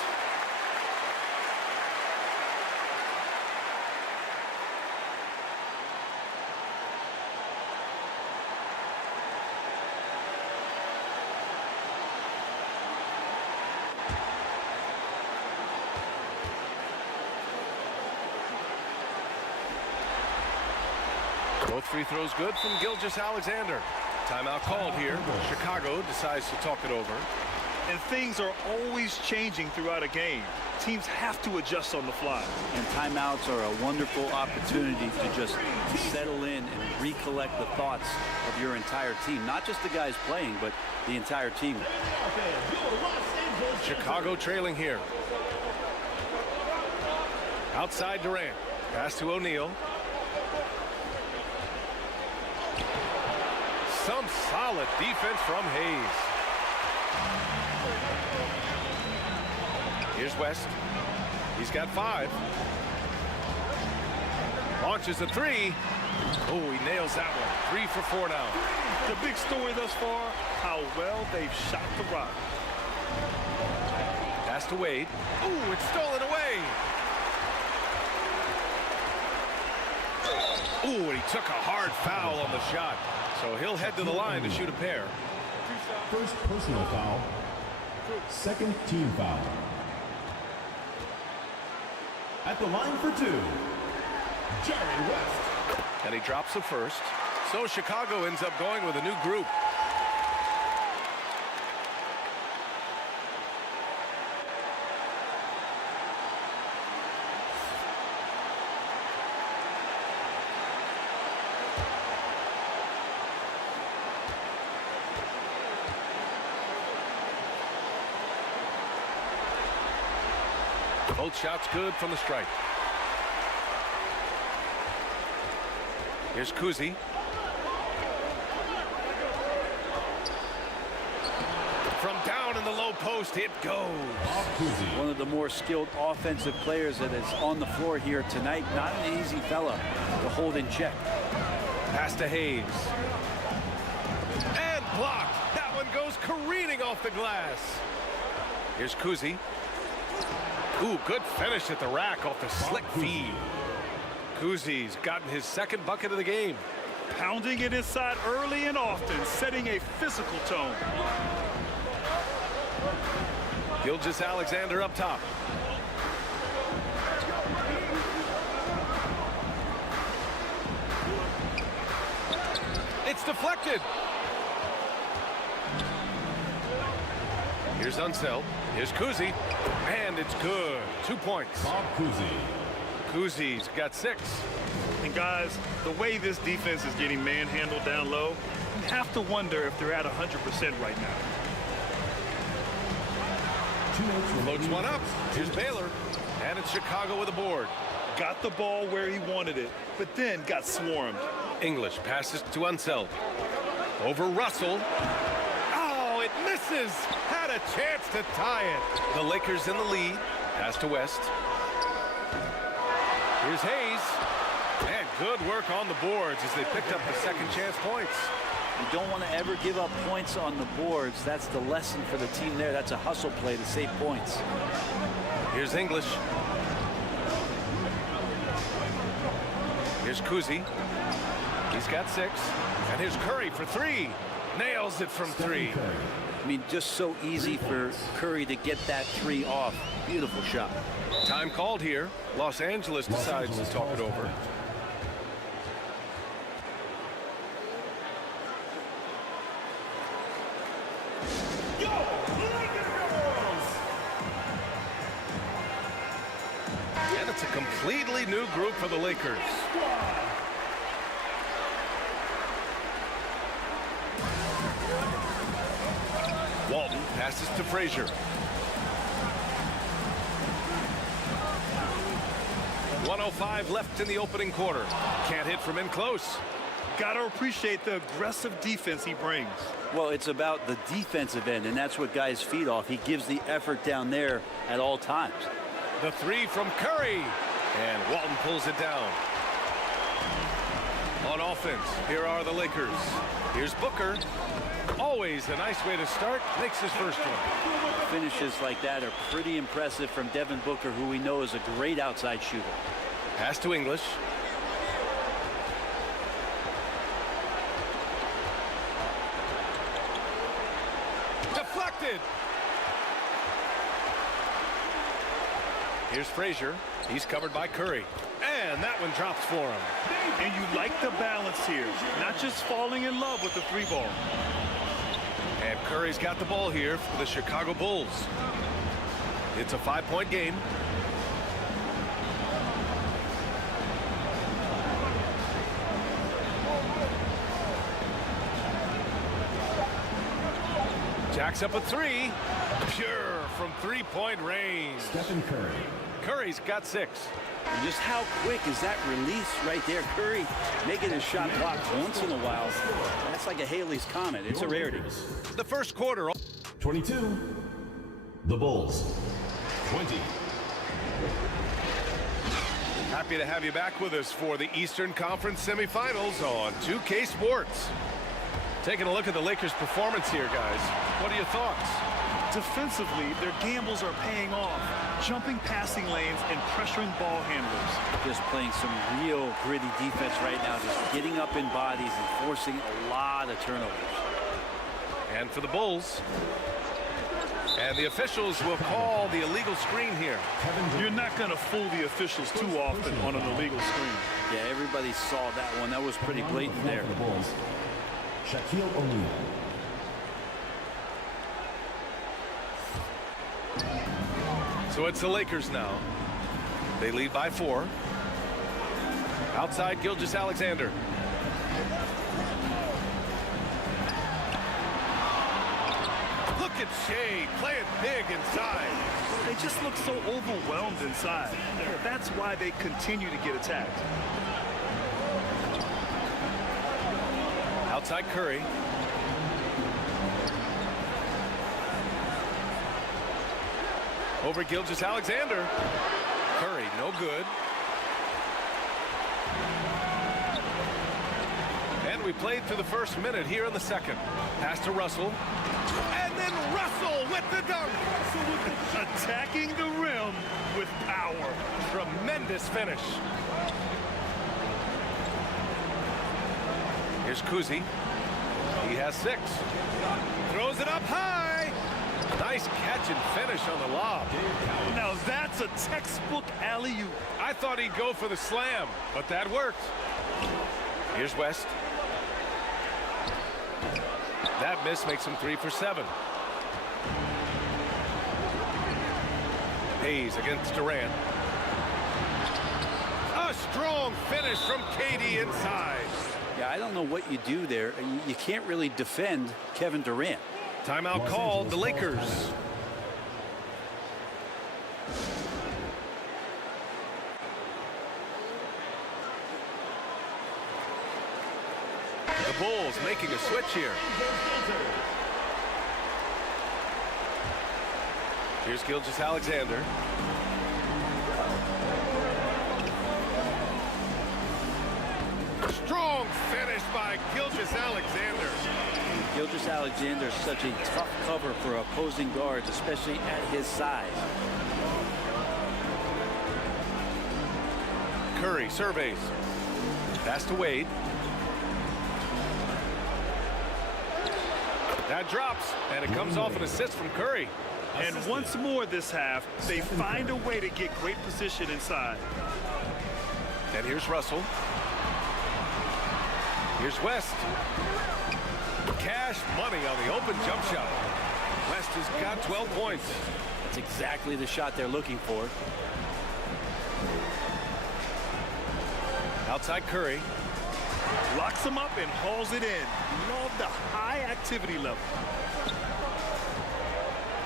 Both free throws good from Gilgeous-Alexander. Timeout called here. Chicago decides to talk it over. And things are always changing throughout a game. Teams have to adjust on the fly. And timeouts are a wonderful opportunity to just settle in and recollect the thoughts of your entire team. Not just the guys playing, but the entire team. Chicago trailing here. Outside Durant. Pass to O'Neal. Some solid defense from Hayes. Here's West. He's got 5. Launches a 3. Oh, he nails that one. 3 for 4 now. The big story thus far, how well they've shot the rock. Pass to Wade. Ooh, it's stolen away. Ooh, and he took a hard foul on the shot. So he'll head to the line to shoot a pair. First personal foul. Second team foul. At the line for 2, Jerry West. And he drops the first. So Chicago ends up going with a new group. Both shots good from the stripe. Here's Kuzi. From down in the low post, it goes. One of the more skilled offensive players that is on the floor here tonight. Not an easy fella to hold in check. Pass to Hayes. And blocked. That one goes careening off the glass. Here's Kuzi. Ooh, good finish at the rack off the slick feed. Kuzi's gotten his 2nd bucket of the game. Pounding it inside early and often, setting a physical tone. Gilgeous-Alexander up top. It's deflected. Here's Unseld. Here's Kuzi. And it's good. 2 points. Bob Cousy. Kuzi's got 6. And guys, the way this defense is getting manhandled down low, you have to wonder if they're at 100% right now. Floats one up. Here's Baylor. And it's Chicago with a board. Got the ball where he wanted it, but then got swarmed. English passes to Unseld. Over Russell. Oh, it misses. Had a chance to tie it. The Lakers in the lead. Pass to West. Here's Hayes. And good work on the boards as they picked up the 2nd chance points. You don't want to ever give up points on the boards. That's the lesson for the team there. That's a hustle play to save points. Here's English. Here's Kuzi. He's got 6. And here's Curry for 3. Nails it from 3. I mean, just so easy for Curry to get that 3 off. Beautiful shot. Time called here. Los Angeles decides to talk it over. And it's a completely new group for the Lakers. Walton Passes to Frazier. .105 left in the opening quarter. Can't hit from in close. Gotta appreciate the aggressive defense he brings. Well, it's about the defensive end, and that's what guys feed off. He gives the effort down there at all times. The three from Curry. And Walton pulls it down. On offense, here are the Lakers. Here's Booker. Always a nice way to start. Makes his first one. Finishes like that are pretty impressive from Devin Booker, who we know is a great outside shooter. Pass to English. Deflected. Here's Frazier. He's covered by Curry. And that one drops for him. And you like the balance here. Not just falling in love with the three ball. And Curry's got the ball here for the Chicago Bulls. It's a 5-point game. Jacks up a three. Pure from three-point range. Stephen Curry. Curry's got 6. And just how quick is that release right there? Curry making his shot block once in a while. That's like a Haley's Comet. It's a rarity. The first quarter. 22. The Bulls. 20. Happy to have you back with us for the Eastern Conference semifinals on 2K Sports. Taking a look at the Lakers' performance here, guys. What are your thoughts? Defensively, their gambles are paying off. Jumping passing lanes and pressuring ball handlers. Just playing some real gritty defense right now. Just getting up in bodies and forcing a lot of turnovers. And for the Bulls. And the officials will call the illegal screen here. You're not going to fool the officials too often on an illegal screen. Yeah, everybody saw that one. That was pretty blatant there. Shaquille O'Neal. So it's the Lakers now. They lead by 4. Outside, Gilgeous-Alexander. Look at Shea playing big inside. They just look so overwhelmed inside. That's why they continue to get attacked. Outside Curry. Over Gilgeous-Alexander. Curry, no good. And we played through the first minute here in the second. Pass to Russell. And then Russell with the dunk. Attacking the rim with power. Tremendous finish. Here's Kuzi. He has 6. Throws it up high. Nice catch and finish on the lob. Now that's a textbook alley-oop. I thought he'd go for the slam, but that worked. Here's West. That miss makes him 3 for 7. Hayes against Durant. A strong finish from KD inside. Yeah, I don't know what you do there. You can't really defend Kevin Durant. Timeout called, the Lakers. The Bulls making a switch here. Here's Gilgeous-Alexander. Strong finish by Gilgeous-Alexander. Gilgeous-Alexander is such a tough cover for opposing guards, especially at his size. Curry surveys. Pass to Wade. That drops, and it comes off an assist from Curry. And once more this half, they find a way to get great position inside. And here's Russell. Here's West. Cash money on the open jump shot. West has got 12 points. That's exactly the shot they're looking for. Outside Curry. Locks him up and hauls it in. Love the high activity level.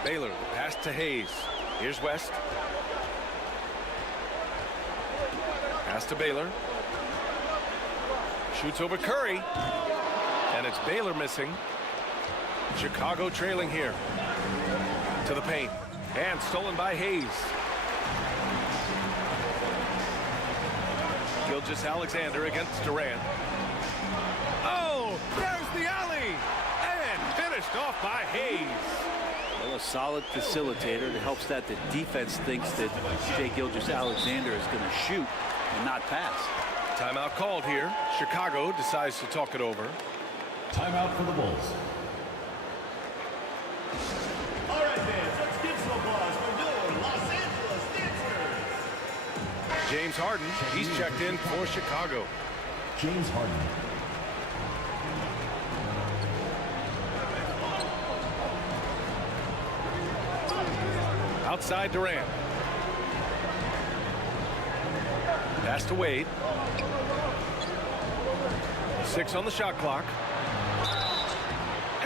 Baylor, the pass to Hayes. Here's West. Pass to Baylor. Shoots over Curry. And it's Baylor missing. Chicago trailing here. To the paint. And stolen by Hayes. Gilgeous-Alexander against Durant. Oh, there's the alley. And finished off by Hayes. Well, a solid facilitator. It helps that the defense thinks that Shai Gilgeous-Alexander is going to shoot and not pass. Timeout called here. Chicago decides to talk it over. Timeout for the Bulls. All right, fans, let's give some applause for your Los Angeles dancers. James Harden, he's checked in for Chicago. James Harden. Outside Durant. Pass to Wade. 6 on the shot clock.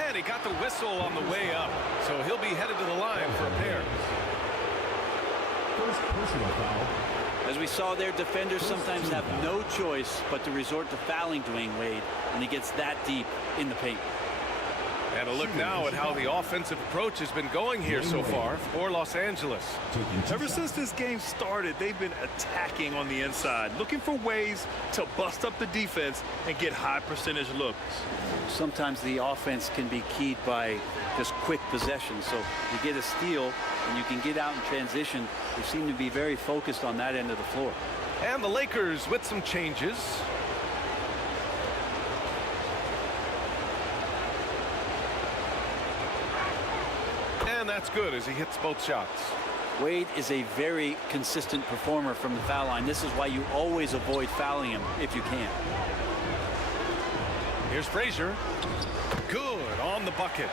And he got the whistle on the way up. So he'll be headed to the line for a pair. First personal foul. As we saw there, defenders sometimes have no choice but to resort to fouling Dwayne Wade when he gets that deep in the paint. And a look now at how the offensive approach has been going here so far for Los Angeles. Ever since this game started, they've been attacking on the inside, looking for ways to bust up the defense and get high percentage looks. Sometimes the offense can be keyed by just quick possession. So you get a steal and you can get out in transition. They seem to be very focused on that end of the floor. And the Lakers with some changes. And that's good as he hits both shots. Wade is a very consistent performer from the foul line. This is why you always avoid fouling him if you can. Here's Frazier. Good on the bucket.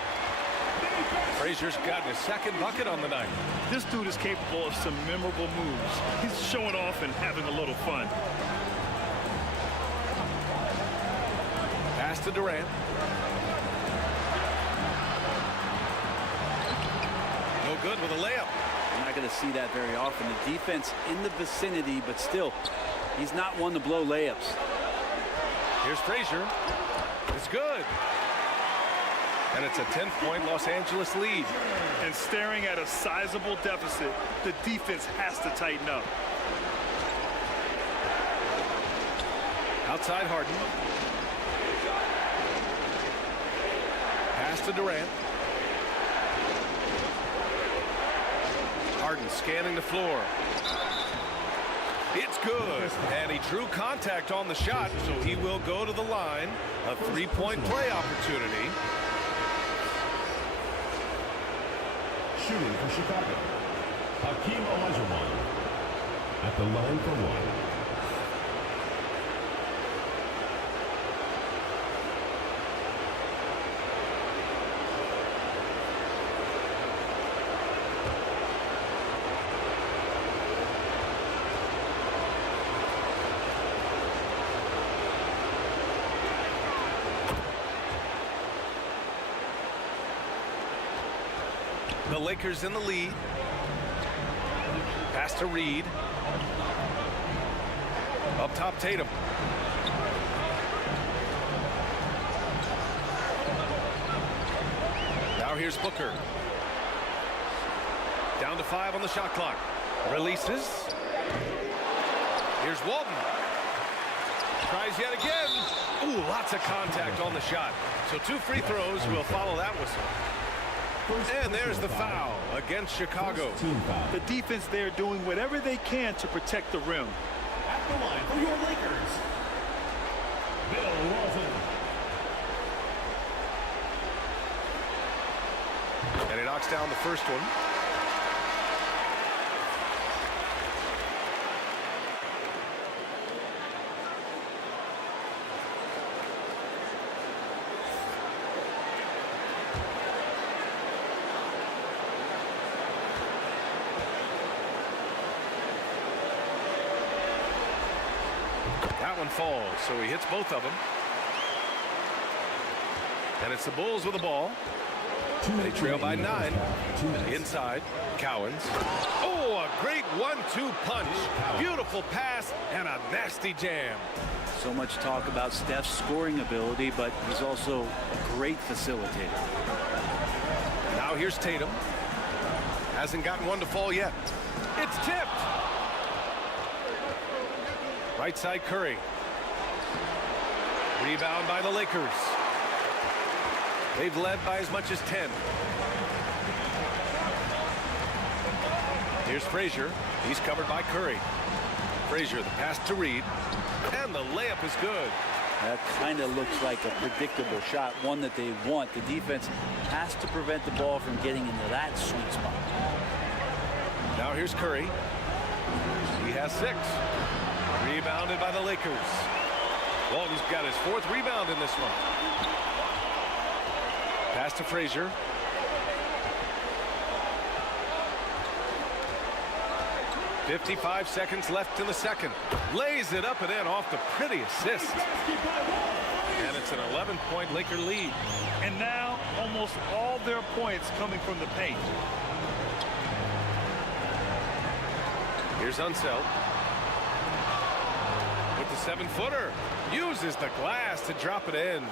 Frazier's gotten his second bucket on the night. This dude is capable of some memorable moves. He's showing off and having a little fun. Pass to Durant. No good with a layup. You're not going to see that very often. The defense in the vicinity, but still, he's not one to blow layups. Here's Frazier. It's good. And it's a 10-point Los Angeles lead. And staring at a sizable deficit, the defense has to tighten up. Outside Harden. Pass to Durant. Harden scanning the floor. It's good. And he drew contact on the shot, so he will go to the line. A three-point play opportunity. Shooting for Chicago, Hakeem Olajuwon at the line for one. The Lakers in the lead. Pass to Reed. Up top, Tatum. Now here's Booker. Down to 5 on the shot clock. Releases. Here's Walton. Tries yet again. Ooh, lots of contact on the shot. So 2 free throws will follow that whistle. And there's the foul against Chicago. The defense there doing whatever they can to protect the rim. At the line for your Lakers, Bill Walton. And he knocks down the first one. That one falls, so he hits both of them. And it's the Bulls with the ball. They trail by 9. Inside, Cowens. Oh, a great 1-2 punch. Beautiful pass and a nasty jam. So much talk about Steph's scoring ability, but he's also a great facilitator. Now here's Tatum. Hasn't gotten one to fall yet. It's tipped. Right side, Curry. Rebound by the Lakers. They've led by as much as 10. Here's Frazier. He's covered by Curry. Frazier, the pass to Reed. And the layup is good. That kind of looks like a predictable shot, one that they want. The defense has to prevent the ball from getting into that sweet spot. Now here's Curry. He has 6. Rebounded by the Lakers. Walton's got his 4th rebound in this one. Pass to Frazier. .55 seconds left in the second. Lays it up and in off the pretty assist. And it's an 11-point Laker lead. And now almost all their points coming from the paint. Here's Unseld. With the 7-footer. Uses the glass to drop it in.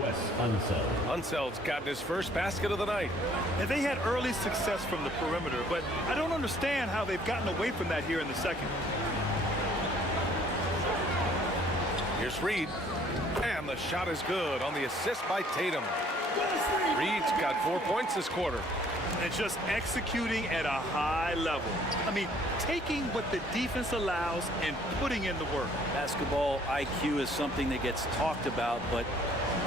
Wes Unseld. Unseld's gotten his first basket of the night. And they had early success from the perimeter, but I don't understand how they've gotten away from that here in the second. Here's Reed. And the shot is good on the assist by Tatum. Reed's got 4 points this quarter. And just executing at a high level. I mean, taking what the defense allows and putting in the work. Basketball IQ is something that gets talked about, but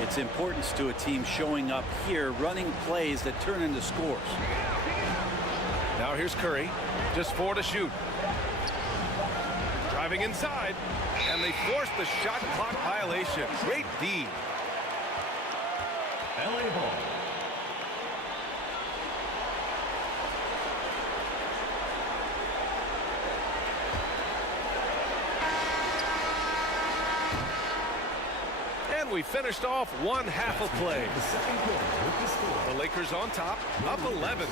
its importance to a team showing up here, running plays that turn into scores. Now here's Curry. Just 4 to shoot. Driving inside. And they force the shot clock violation. Great D. LA ball. And we finished off one half of play. The Lakers on top, up 11.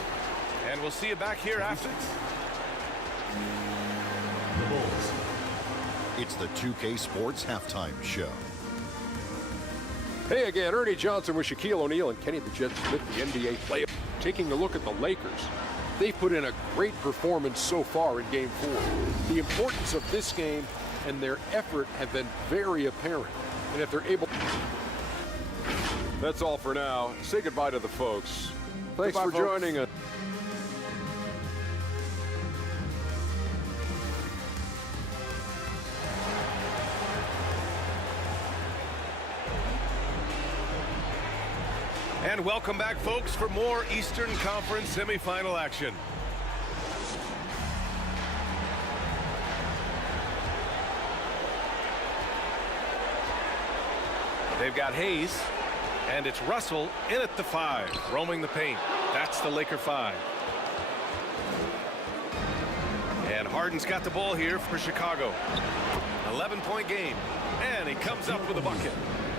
And we'll see you back here after. The Bulls. It's the 2K Sports Halftime Show. Hey again, Ernie Johnson with Shaquille O'Neal and Kenny the Jet Smith, the NBA player. Taking a look at the Lakers. They've put in a great performance so far in Game 4. The importance of this game and their effort have been very apparent. And if they're able... That's all for now. Say goodbye to the folks. Thanks for joining us. And welcome back, folks, for more Eastern Conference semifinal action. They've got Hayes, and it's Russell in at the 5, roaming the paint. That's the Laker 5. And Harden's got the ball here for Chicago. 11-point game, and he comes up with a bucket.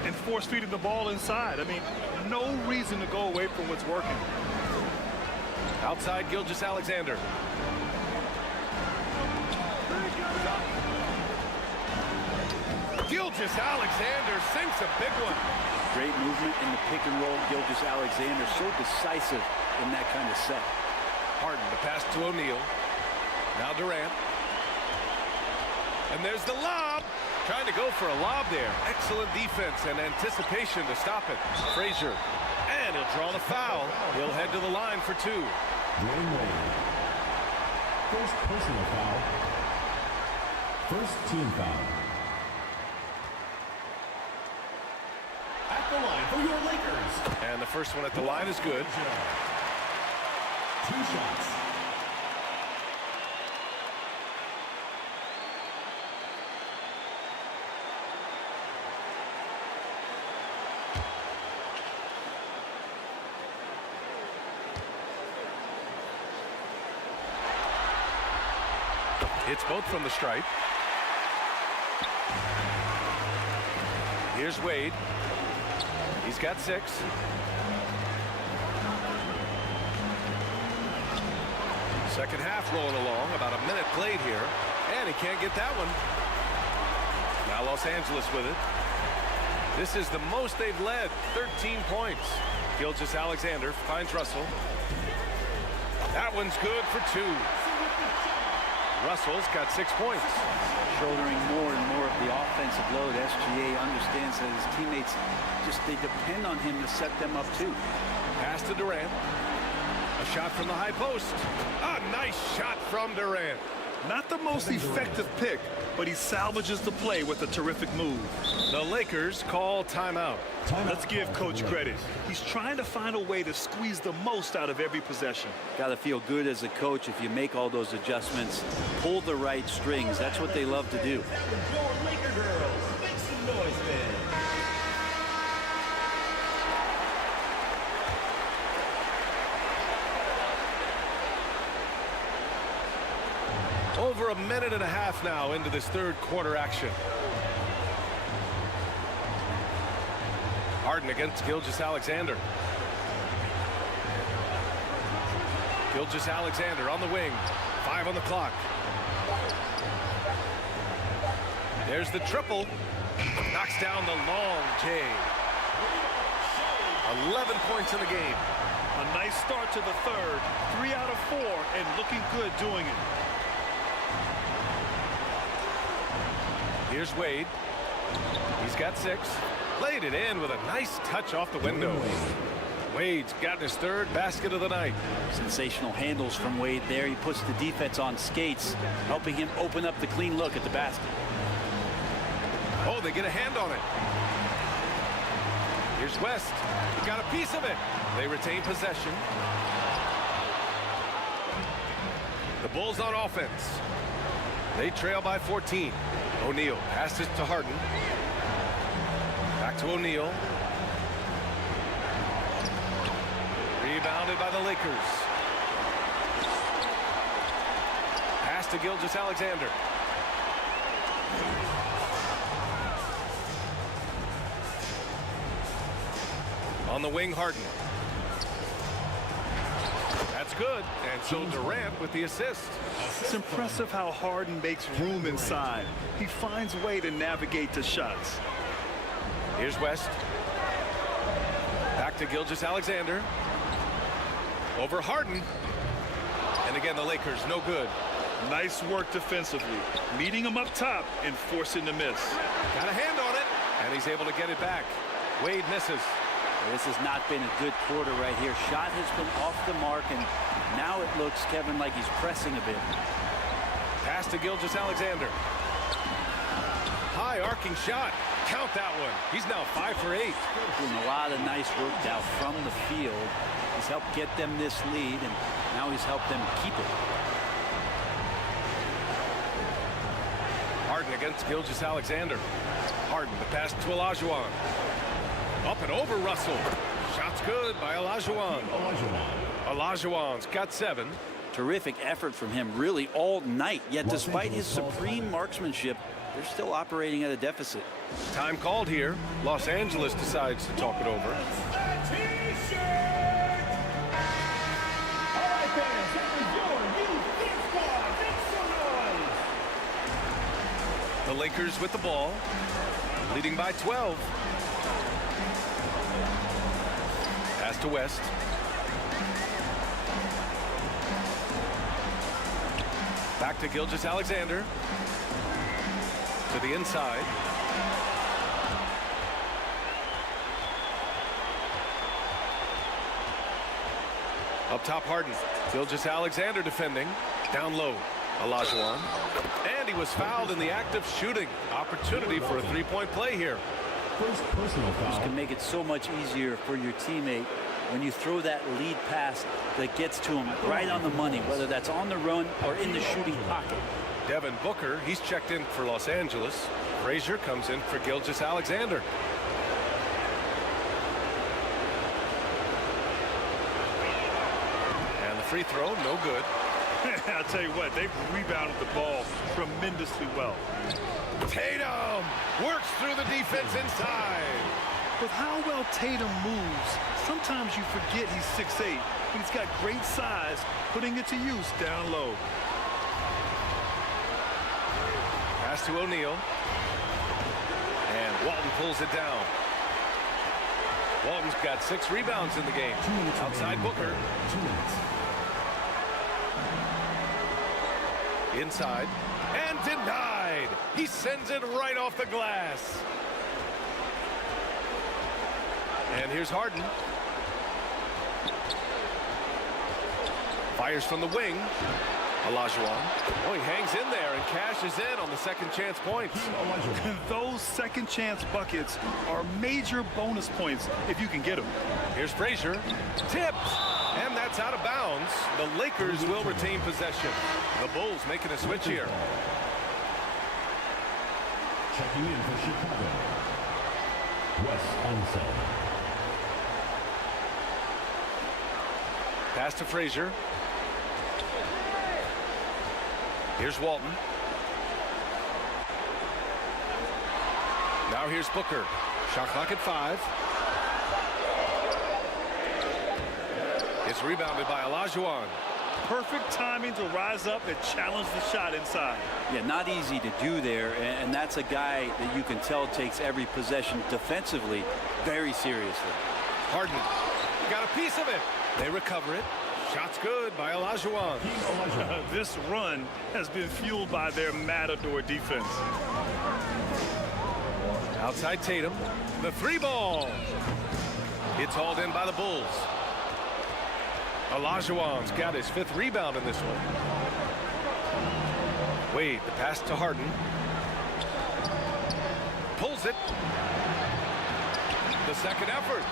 And force feeding the ball inside. I mean, no reason to go away from what's working. Outside, Gilgeous-Alexander. Gilgeous-Alexander sinks a big one. Great movement in the pick and roll. Gilgeous-Alexander so decisive in that kind of set. Harden, the pass to O'Neal. Now Durant. And there's the lob. Trying to go for a lob there. Excellent defense and anticipation to stop it. Frazier. And he'll draw the foul. He'll head to the line for 2. Dwayne Wade. First personal foul. First team foul. At the line for your Lakers. And the first one at the line is good. 2 shots. It's both from the stripe. Here's Wade. He's got 6. Second half rolling along, about a minute played here, and he can't get that one. Now Los Angeles with it. This is the most they've led, 13 points. Gilgeous-Alexander finds Russell. That one's good for 2. Russell's got 6 points. Shouldering more and more of the offensive load, SGA understands that his teammates they depend on him to set them up too. Pass to Durant. A shot from the high post. A nice shot from Durant. Not the most effective pick, but he salvages the play with a terrific move. The Lakers call timeout. Let's give Coach credit. He's trying to find a way to squeeze the most out of every possession. Got to feel good as a coach if you make all those adjustments, pull the right strings. That's what they love to do. Laker girls, make some noise, man. Over a minute and a half now into this third quarter action. Harden against Gilgeous-Alexander. Gilgeous-Alexander on the wing. 5 on the clock. There's the triple. Knocks down the long J. 11 points in the game. A nice start to the third. 3 out of 4 and looking good doing it. Here's Wade. He's got 6. Played it in with a nice touch off the window. Wade's gotten his third basket of the night. Sensational handles from Wade there. He puts the defense on skates, helping him open up the clean look at the basket. Oh, they get a hand on it. Here's West. He got a piece of it. They retain possession. The Bulls on offense. They trail by 14. O'Neal passes to Harden. Back to O'Neal. Rebounded by the Lakers. Pass to Gilgeous-Alexander. On the wing, Harden. That's good. And so Durant with the assist. It's impressive how Harden makes room inside. He finds a way to navigate the shots. Here's West. Back to Gilgeous-Alexander. Over Harden. And again, the Lakers, no good. Nice work defensively. Meeting him up top and forcing the miss. Got a hand on it. And he's able to get it back. Wade misses. This has not been a good quarter right here. Shot has been off the mark, and now it looks, Kevin, like he's pressing a bit. Pass to Gilgeous-Alexander. High arcing shot. Count that one. He's now 5 for 8. Doing a lot of nice work now from the field. He's helped get them this lead, and now he's helped them keep it. Harden against Gilgeous-Alexander. Harden, the pass to Olajuwon. Up and over Russell. Shot's good by Olajuwon. Olajuwon's got 7. Terrific effort from him really all night. Yet despite his supreme marksmanship, they're still operating at a deficit. Time called here. Los Angeles decides to talk it over. All right, fans, this is your new Big Squad. Make some noise. The Lakers with the ball, leading by 12. Pass to West. Back to Gilgeous-Alexander. To the inside. Up top, Harden. Gilgeous-Alexander defending. Down low, Olajuwon. And he was fouled in the act of shooting. Opportunity for a three-point play here. First personal foul. This can make it so much easier for your teammate when you throw that lead pass that gets to him right on the money, whether that's on the run or in the shooting pocket. Devin Booker, he's checked in for Los Angeles. Frazier comes in for Gilgeous-Alexander. And the free throw, no good. I'll tell you what, they've rebounded the ball tremendously well. Tatum works through the defense inside. With how well Tatum moves, sometimes you forget he's 6'8", but he's got great size, putting it to use down low. Pass to O'Neal. And Walton pulls it down. Walton's got 6 rebounds in the game. Outside Booker. Inside. And denied. He sends it right off the glass. And here's Harden. Fires from the wing. Olajuwon. Oh, he hangs in there and cashes in on the second chance points. Those second chance buckets are major bonus points if you can get them. Here's Frazier. Tipped. And that's out of bounds. The Lakers will retain possession. The Bulls making a switch here. Checking in for Chicago, Wes Unseld. Pass to Frazier. Here's Walton. Now here's Booker. Shot clock at 5. It's rebounded by Olajuwon. Perfect timing to rise up and challenge the shot inside. Yeah, not easy to do there, and that's a guy that you can tell takes every possession defensively very seriously. Harden got a piece of it. They recover it. Shot's good by Olajuwon. This run has been fueled by their matador defense. Outside Tatum. The 3-ball. It's hauled in by the Bulls. Olajuwon's got his 5th rebound in this one. Wade, the pass to Harden. Pulls it. The second effort.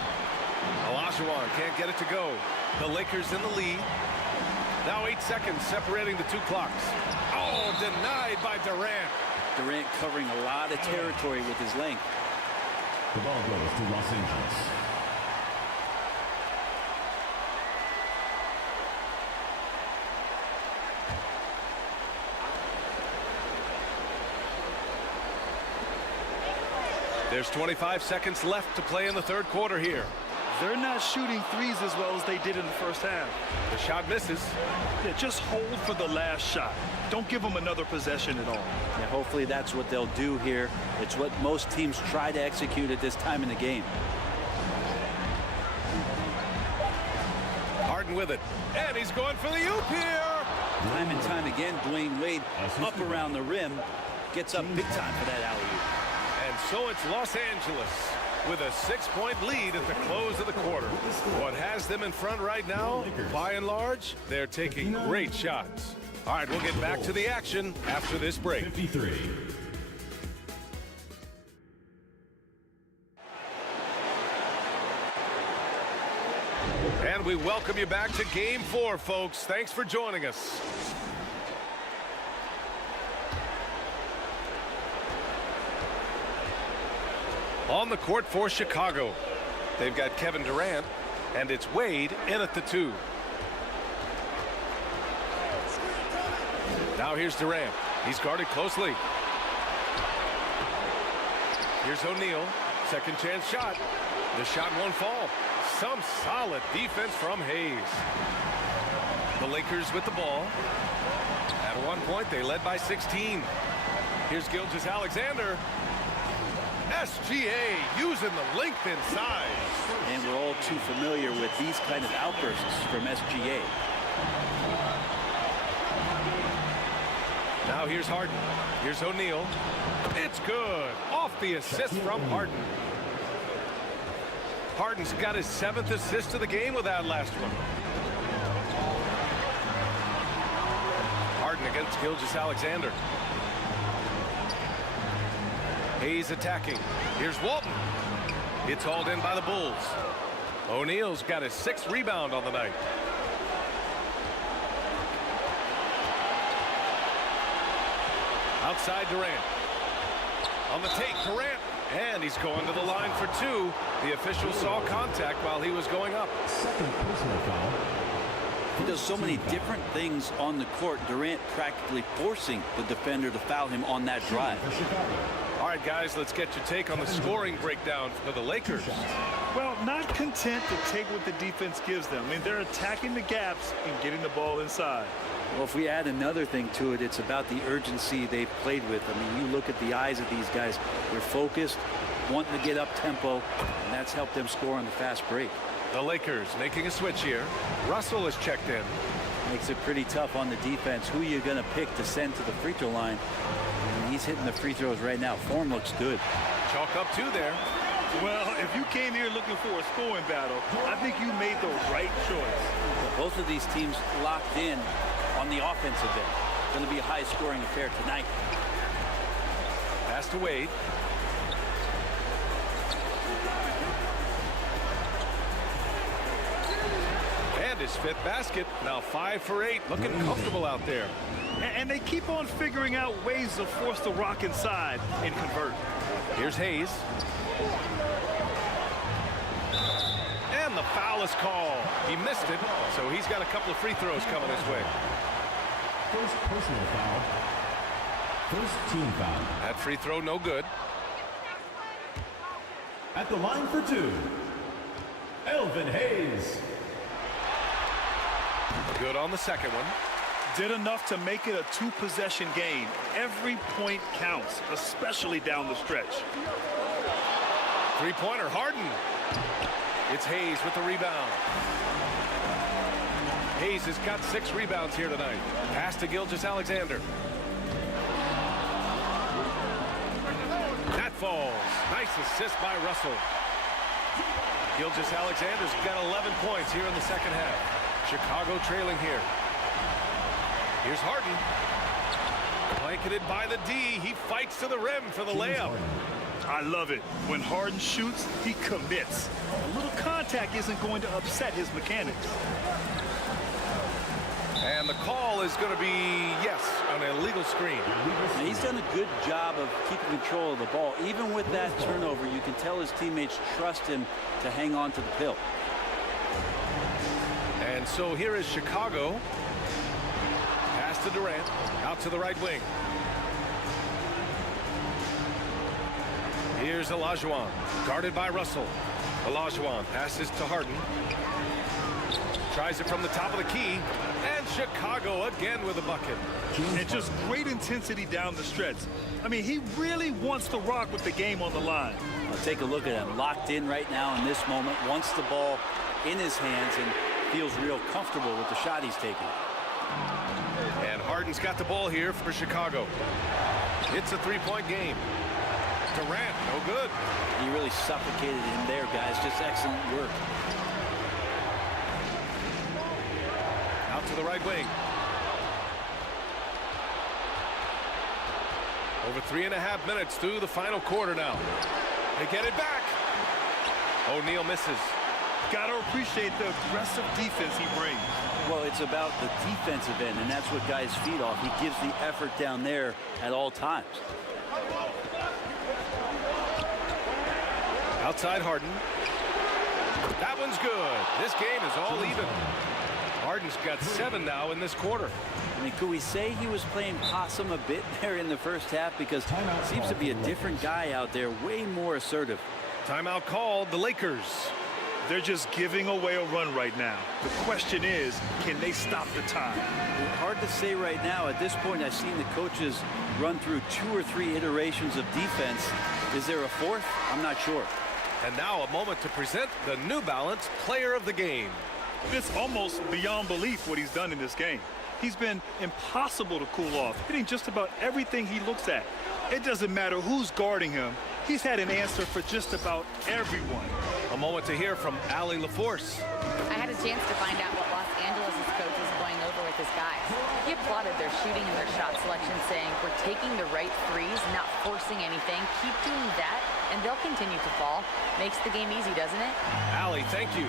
Olajuwon can't get it to go. The Lakers in the lead. Now 8 seconds separating the 2 clocks. Oh, denied by Durant. Durant covering a lot of territory with his length. The ball goes to Los Angeles. There's 25 seconds left to play in the 3rd quarter here. They're not shooting threes as well as they did in the first half. The shot misses. Yeah, just hold for the last shot. Don't give them another possession at all. Yeah, hopefully that's what they'll do here. It's what most teams try to execute at this time in the game. Harden with it. And he's going for the oop here. Time and time again, Dwayne Wade up around the rim. Gets up big time for that alley-oop. And so it's Los Angeles with a 6-point lead at the close of the quarter. What has them in front right now, by and large, they're taking great shots. All right, we'll get back to the action after this break. 53. And we welcome you back to Game 4, folks. Thanks for joining us. On the court for Chicago, they've got Kevin Durant, and it's Wade in at the 2. Now here's Durant. He's guarded closely. Here's O'Neal. Second chance shot. The shot won't fall. Some solid defense from Hayes. The Lakers with the ball. At one point, they led by 16. Here's Gilgeous-Alexander. SGA using the length inside. And we're all too familiar with these kind of outbursts from SGA. Now here's Harden. Here's O'Neal. It's good. Off the assist from Harden. Harden's got his 7th assist of the game with that last one. Harden against Gilgeous-Alexander. Hayes attacking. Here's Walton. It's hauled in by the Bulls. O'Neal's got his 6th rebound on the night. Outside Durant. On the take, Durant. And he's going to the line for 2. The official saw contact while he was going up. 2nd personal foul. He does so many different things on the court. Durant practically forcing the defender to foul him on that drive. All right, guys, let's get your take on the scoring breakdown for the Lakers. Well, not content to take what the defense gives them. I mean, they're attacking the gaps and getting the ball inside. Well, if we add another thing to it, it's about the urgency they've played with. I mean, you look at the eyes of these guys. They're focused, wanting to get up tempo, and that's helped them score on the fast break. The Lakers making a switch here. Russell is checked in. Makes it pretty tough on the defense. Who are you going to pick to send to the free throw line? And he's hitting the free throws right now. Form looks good. Chalk up two there. Well, if you came here looking for a scoring battle, I think you made the right choice. Well, both of these teams locked in on the offensive end. Going to be a high-scoring affair tonight. Pass to Wade. And his fifth basket. Now 5 for 8. Looking comfortable out there. And they keep on figuring out ways to force the rock inside and convert. Here's Hayes. And the foul is called. He missed it, so he's got a couple of free throws coming his way. First personal foul. First team foul. That free throw no good. At the line for two, Elvin Hayes. Good on the second one. Did enough to make it a two-possession game. Every point counts, especially down the stretch. Three-pointer, Harden. It's Hayes with the rebound. Hayes has got 6 rebounds here tonight. Pass to Gilgeous-Alexander. That falls. Nice assist by Russell. Gilgeous-Alexander's got 11 points here in the second half. Chicago trailing here. Here's Harden. Blanketed by the D. He fights to the rim for the layup. I love it. When Harden shoots, he commits. A little contact isn't going to upset his mechanics. And the call is going to be, yes, an illegal screen. And he's done a good job of keeping control of the ball. Even with that turnover, you can tell his teammates trust him to hang on to the pill. And so here is Chicago. Pass to Durant, out to the right wing. Here's Olajuwon, guarded by Russell. Olajuwon passes to Harden. Tries it from the top of the key. And Chicago again with a bucket. And just great intensity down the stretch. I mean, he really wants to rock with the game on the line. I'll take a look at him. Locked in right now in this moment. Wants the ball in his hands and feels real comfortable with the shot he's taking. And Harden's got the ball here for Chicago. It's a three-point game. Durant, no good. He really suffocated him there, guys. Just excellent work. Out to the right wing. Over 3.5 minutes through the final quarter now. They get it back. O'Neal misses. Got to appreciate the aggressive defense he brings. Well, it's about the defensive end, and that's what guys feed off. He gives the effort down there at all times. Outside Harden. That one's good. This game is all even. Harden's got 7 now in this quarter. I mean, could we say he was playing possum a bit there in the first half? Because it seems to be a different guy out there, way more assertive. Timeout called, the Lakers. They're just giving away a run right now. The question is, can they stop the time? Hard to say right now. At this point, I've seen the coaches run through 2 or 3 iterations of defense. Is there a fourth? I'm not sure. And now a moment to present the New Balance Player of the Game. It's almost beyond belief what he's done in this game. He's been impossible to cool off, hitting just about everything he looks at. It doesn't matter who's guarding him. He's had an answer for just about everyone. A moment to hear from Allie LaForce. I had a chance to find out what Los Angeles' coach is going over with his guys. He applauded their shooting and their shot selection, saying, "We're taking the right threes, not forcing anything. Keep doing that, and they'll continue to fall." Makes the game easy, doesn't it? Allie, thank you.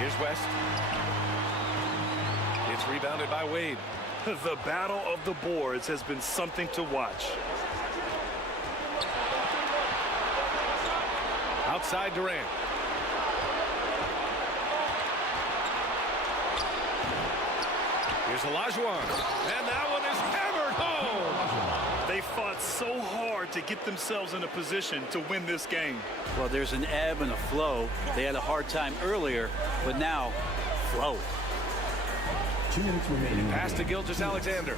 Here's West. It's rebounded by Wade. The battle of the boards has been something to watch. Outside Durant. Olajuwon. And that one is hammered home. They fought so hard to get themselves in a position to win this game. Well, there's an ebb and a flow. They had a hard time earlier, but now, flow. 2 minutes remaining. Pass to Gilgeous-Alexander.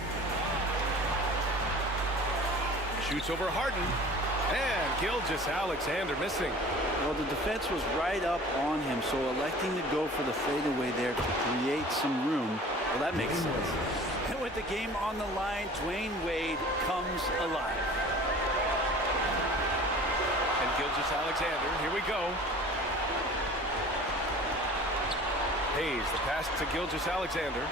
Shoots over Harden. And Gilgeous-Alexander missing. Well, the defense was right up on him, so electing to go for the fadeaway there to create some room, well, that makes sense. And with the game on the line, Dwayne Wade comes alive. And Gilgeous-Alexander, here we go. Hayes, the pass to Gilgeous-Alexander.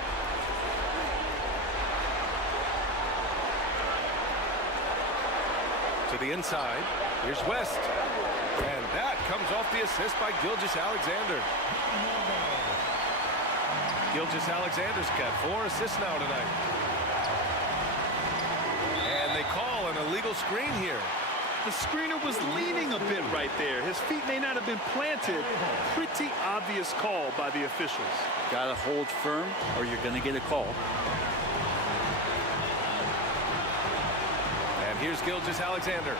To the inside. Here's West. And that comes off the assist by Gilgeous-Alexander. Gilgeous-Alexander's got 4 assists now tonight. And they call an illegal screen here. The screener was leaning a bit right there. His feet may not have been planted. Pretty obvious call by the officials. Gotta hold firm or you're gonna get a call. And here's Gilgeous-Alexander.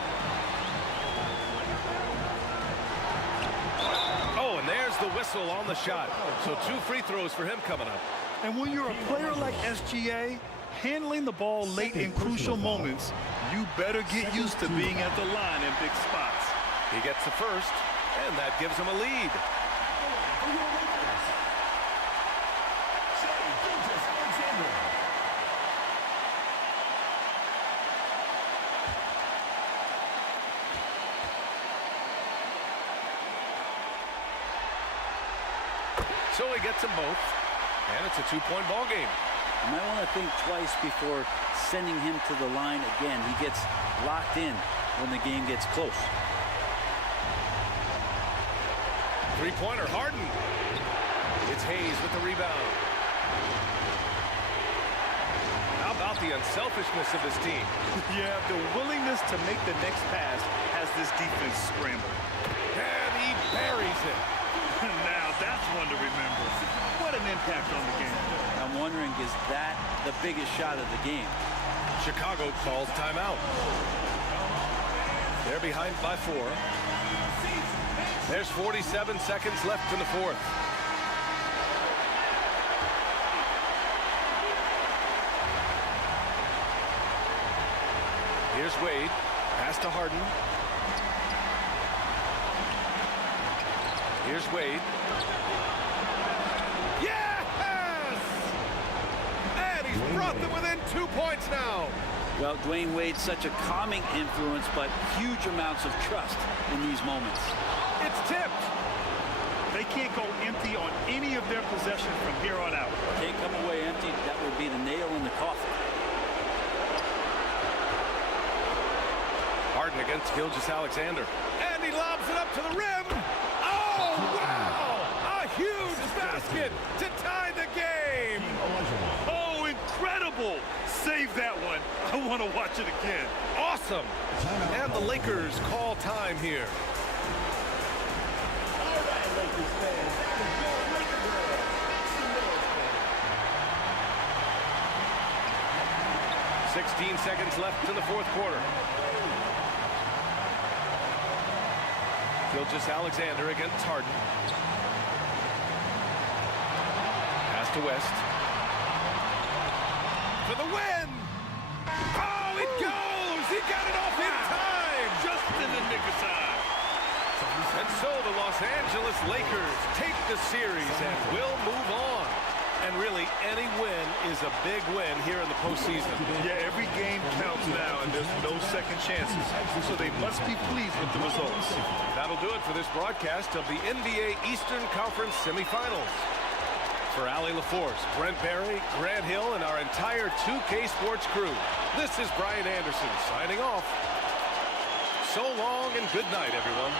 Oh, and there's the whistle on the shot. So 2 free throws for him coming up. And when you're a player like SGA, handling the ball late in crucial moments, you better get used to being at the line in big spots. He gets the first, and that gives him a lead. So he gets them both, and it's a 2-point ball game. You might want to think twice before sending him to the line again. He gets locked in when the game gets close. 3-pointer, Harden. It's Hayes with the rebound. How about the unselfishness of this team? Yeah, the willingness to make the next pass has this defense scrambled. And he buries it. Now that's one to remember. What an impact on the game. I'm wondering, is that the biggest shot of the game? Chicago calls timeout. They're behind by 4. There's 47 seconds left in the 4th. Here's Wade. Pass to Harden. Here's Wade. Yes! And he's brought them within 2 points now. Well, Dwayne Wade's such a calming influence, but huge amounts of trust in these moments. It's tipped. They can't go empty on any of their possessions from here on out. Can't come away empty. That would be the nail in the coffin. Harden against Gilgeous-Alexander. And he lobs it up to the rim. Oh, wow! A huge basket to tie the game. Oh, incredible! Save that one. I want to watch it again. Awesome. And the Lakers call time here. All right, Lakers fans. That was your Laker girl. It's the Mills fans. 16 seconds left in the 4th quarter. Gilgeous-Alexander against Harden. Pass to West. For the win! Oh, it goes! He got it off in time! Just in the nick of time. And so the Los Angeles Lakers take the series and will move on. And really, any win is a big win here in the postseason. Yeah, every game counts now, and there's no second chances. So they must be pleased with the results. That'll do it for this broadcast of the NBA Eastern Conference semifinals. For Allie LaForce, Brent Barry, Grant Hill, and our entire 2K Sports crew, this is Brian Anderson signing off. So long and good night, everyone.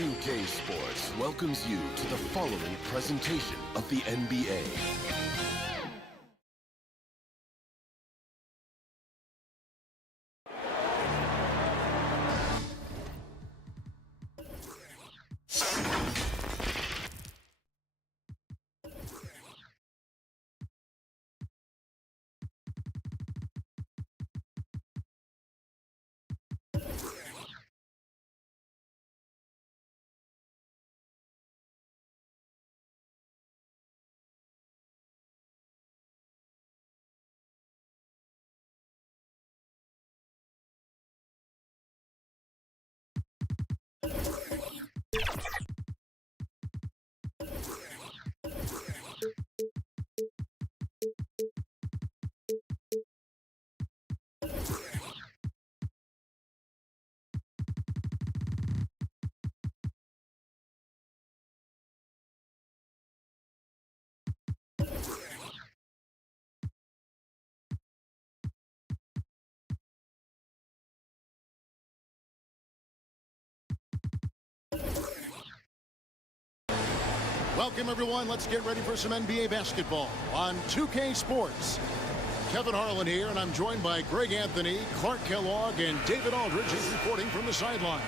2K Sports welcomes you to the following presentation of the NBA. Welcome, everyone. Let's get ready for some NBA basketball on 2K Sports. Kevin Harlan here, and I'm joined by Greg Anthony, Clark Kellogg, and David Aldridge is reporting from the sidelines.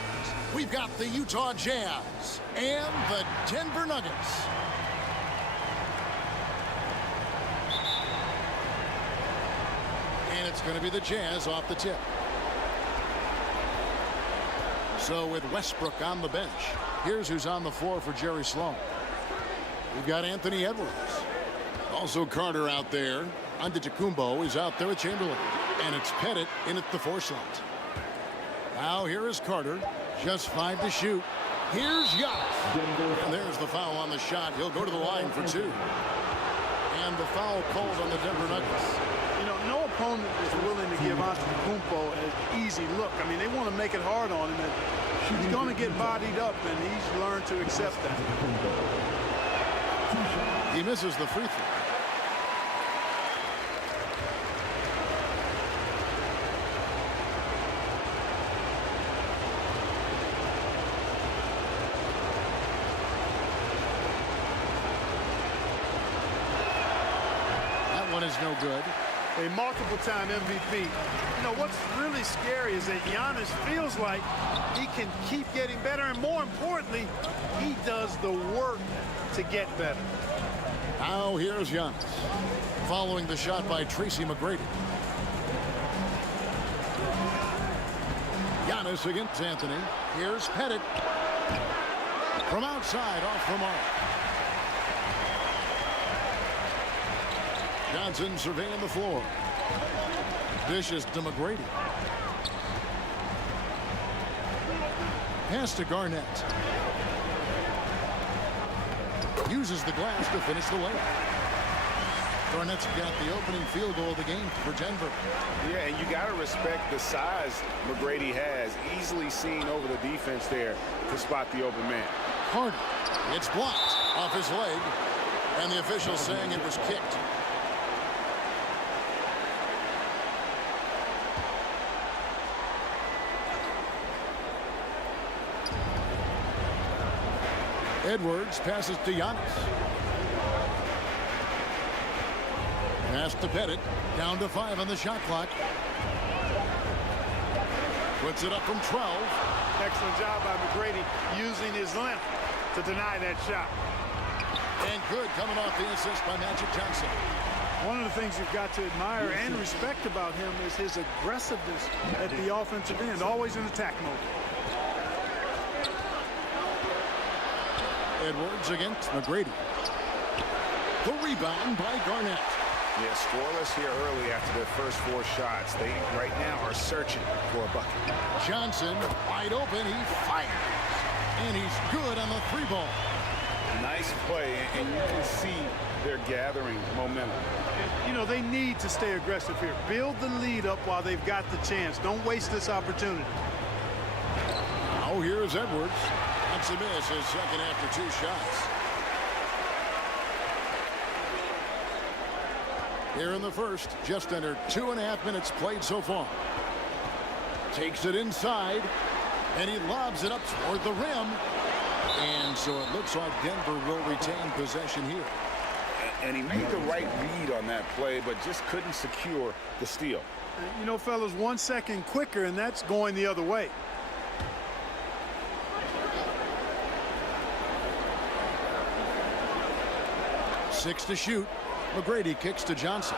We've got the Utah Jazz and the Denver Nuggets. And it's going to be the Jazz off the tip. So with Westbrook on the bench, here's who's on the floor for Jerry Sloan. We've got Anthony Edwards. Also Carter out there. Antetokounmpo is out there with Chamberlain. And it's Pettit in at the 4 slot. Now here is Carter. Just 5 to shoot. Here's Giannis. And there's the foul on the shot. He'll go to the line for 2. And the foul called on the Denver Nuggets. You know, no opponent is willing to give Antetokounmpo an easy look. I mean, they want to make it hard on him. And he's going to get bodied up, and he's learned to accept that. He misses the free throw. That one is no good. A multiple-time MVP. You know, what's really scary is that Giannis feels like he can keep getting better, and more importantly, he does the work to get better. Now here's Giannis, following the shot by Tracy McGrady. Giannis against Anthony. Here's Pettit. From outside, off the mark. Johnson surveying the floor. Dishes to McGrady. Pass to Garnett. Uses the glass to finish the layup. Garnett's got the opening field goal of the game for Denver. Yeah, and you got to respect the size McGrady has. Easily seen over the defense there to spot the open man. Harden. It's blocked off his leg, and the official saying it was kicked. Edwards passes to Giannis. Pass to Pettit. Down to 5 on the shot clock. Puts it up from 12. Excellent job by McGrady using his length to deny that shot. And good coming off the assist by Magic Johnson. One of the things you've got to admire and respect about him is his aggressiveness at the offensive end, always in attack mode. Edwards against McGrady. The rebound by Garnett. Yeah, scoreless here early after their first 4 shots. They right now are searching for a bucket. Johnson wide open. He fires. And he's good on the 3-ball. Nice play, and you can see they're gathering momentum. You know, they need to stay aggressive here. Build the lead up while they've got the chance. Don't waste this opportunity. Now here's Edwards. That's a miss, his second after 2 shots. Here in the first, just under 2.5 minutes played so far. Takes it inside, and he lobs it up toward the rim. And so it looks like Denver will retain possession here. And he made the right read on that play, but just couldn't secure the steal. You know, fellas, 1 second quicker, and that's going the other way. Six to shoot. McGrady kicks to Johnson.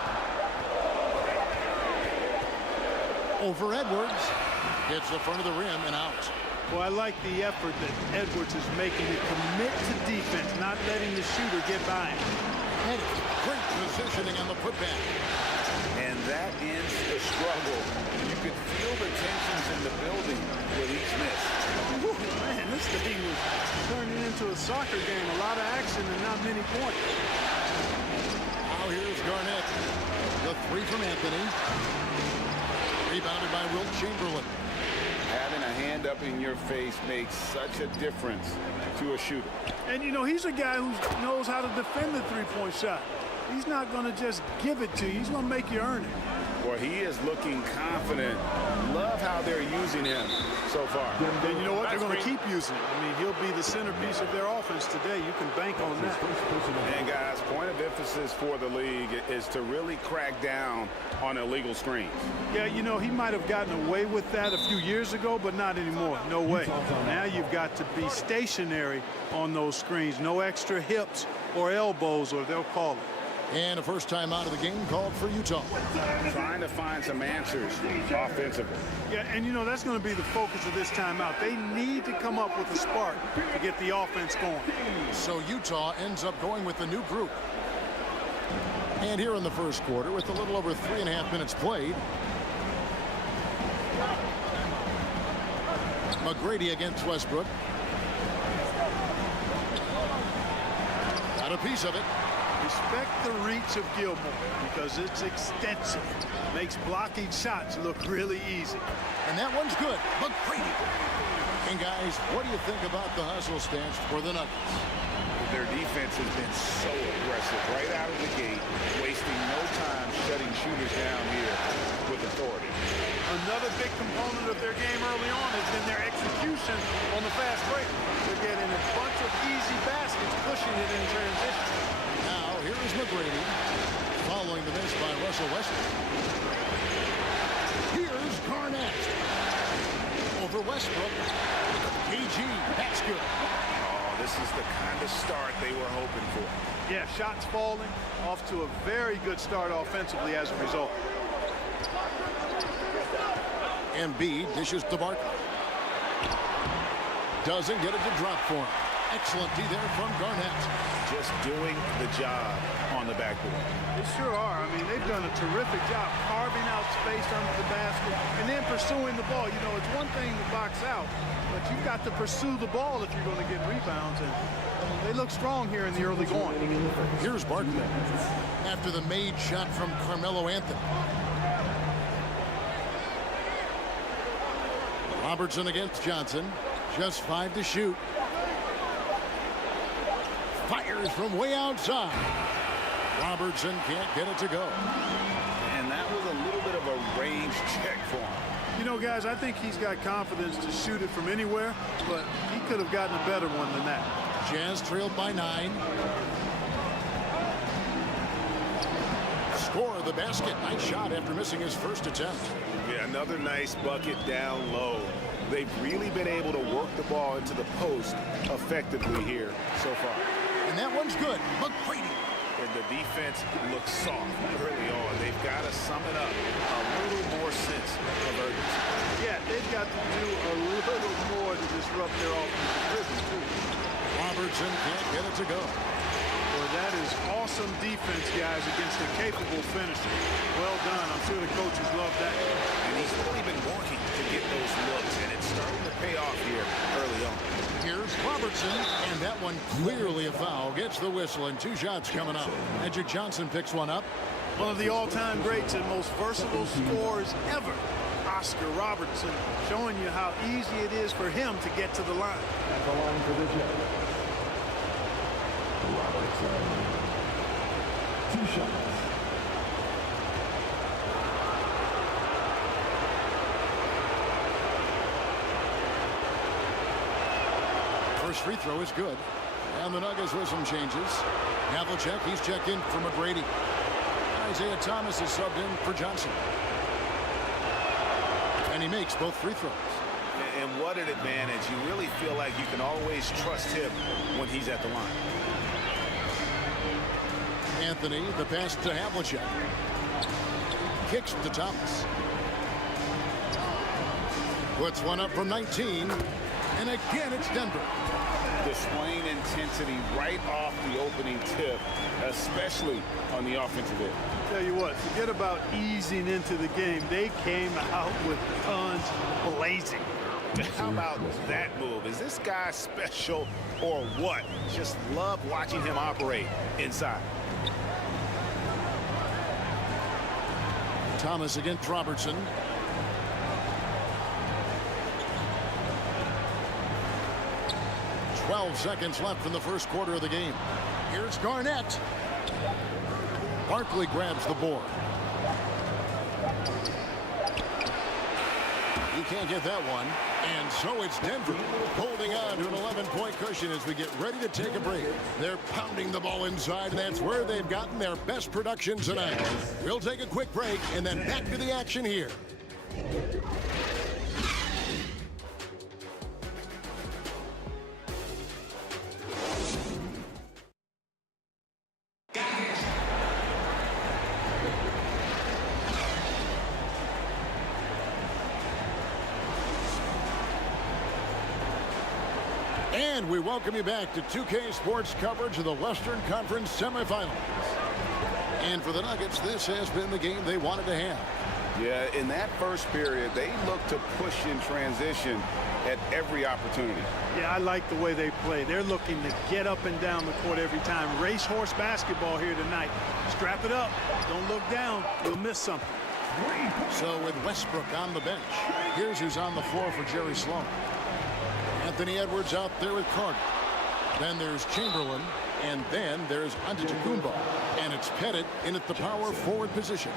Over Edwards. Hits the front of the rim and out. Well, I like the effort that Edwards is making to commit to defense, not letting the shooter get by him. Great positioning on the putback. And that ends the struggle. You could feel the tensions in the building with each miss. Whew, man, this thing was turning into a soccer game. A lot of action and not many points. Now here's Garnett. The three from Anthony. Rebounded by Wilt Chamberlain. Having a hand up in your face makes such a difference to a shooter. And, you know, he's a guy who knows how to defend the three-point shot. He's not going to just give it to you. He's going to make you earn it. Well, he is looking confident. Love how they're using him so far. And you know what? They're going to keep using him. I mean, he'll be the centerpiece of their offense today. You can bank on that. And, guys, point of emphasis for the league is to really crack down on illegal screens. Yeah, you know, he might have gotten away with that a few years ago, but not anymore. No way. Now you've got to be stationary on those screens. No extra hips or elbows, or they'll call it. And a first time out of the game called for Utah. Trying to find some answers offensively. Yeah, and you know, that's going to be the focus of this timeout. They need to come up with a spark to get the offense going. So Utah ends up going with the new group. And here in the first quarter, with a little over 3.5 minutes played, McGrady against Westbrook. Got a piece of it. Respect the reach of Gilmore because it's extensive. Makes blocking shots look really easy. And that one's good. McGrady. And guys, what do you think about the hustle stance for the Nuggets? Their defense has been so aggressive right out of the gate, wasting no time shutting shooters down here with authority. Another big component of their game early on has been their execution on the fast break. They're getting a bunch of easy baskets, pushing it in transition. Now, here is McGrady, following the miss by Russell Westbrook. Here's Garnett. Over Westbrook. KG, that's good. Oh, this is the kind of start they were hoping for. Yeah, shots falling, off to a very good start offensively as a result. Embiid dishes to Barkley. Doesn't get it to drop for him. Excellent D there from Garnett. Just doing the job on the backboard. They sure are. I mean, they've done a terrific job carving out space under the basket and then pursuing the ball. You know, it's one thing to box out, but you've got to pursue the ball if you're going to get rebounds. And they look strong here in the early going. Here's Barkley after the made shot from Carmelo Anthony. Robertson against Johnson. Just 5 to shoot. Fires from way outside. Robertson can't get it to go. And that was a little bit of a range check for him. You know, guys, I think he's got confidence to shoot it from anywhere, but he could have gotten a better one than that. Jazz trailed by 9. Score the basket. Nice shot after missing his first attempt. Yeah, another nice bucket down low. They've really been able to work the ball into the post effectively here so far. And that one's good. McGrady. And the defense looks soft early on. They've got to sum it up a little more sense of urgency. Yeah, they've got to do a little more to disrupt their offensive rhythm, too. Robertson can't get it to go. Well, that is awesome defense, guys, against a capable finisher. Well done. I'm sure the coaches love that. And he's really been working to get those looks, and it's starting to pay off here early on. Here's Robertson, and that one clearly a foul. Gets the whistle, and 2 shots coming up. Magic Johnson picks one up. One of the all-time greats and most versatile scorers ever, Oscar Robertson, showing you how easy it is for him to get to the line. At the line for the Jets, Robertson. 2 shots. First free throw is good. And the Nuggets with some changes. Havlicek, he's checked in for McGrady. Isaiah Thomas is subbed in for Johnson. And he makes both free throws. And what an advantage. You really feel like you can always trust him when he's at the line. Anthony, the pass to Havlicek. Kicks to Thomas. Puts one up from 19. And again, it's Denver. Displaying intensity right off the opening tip, especially on the offensive end. Tell you what, forget about easing into the game. They came out with guns blazing. How about that move? Is this guy special or what? Just love watching him operate inside. Thomas against Robertson. "12 seconds left in the first quarter of the game. Here's Garnett. Barkley grabs the board. He can't get that one. And so it's Denver holding on to an 11-point cushion as we get ready to take a break. They're pounding the ball inside, and that's where they've gotten their best production tonight. We'll take a quick break and then back to the action here. And we welcome you back to 2K Sports coverage of the Western Conference semifinals. And for the Nuggets, this has been the game they wanted to have. Yeah, in that first period, they looked to push in transition at every opportunity. Yeah, I like the way they play. They're looking to get up and down the court every time. Racehorse basketball here tonight. Strap it up. Don't look down. You'll miss something. So with Westbrook on the bench, here's who's on the floor for Jerry Sloan. Anthony Edwards out there with Carter. Then there's Chamberlain, and then there's Antetokounmpo, and it's Pettit in at the power forward position.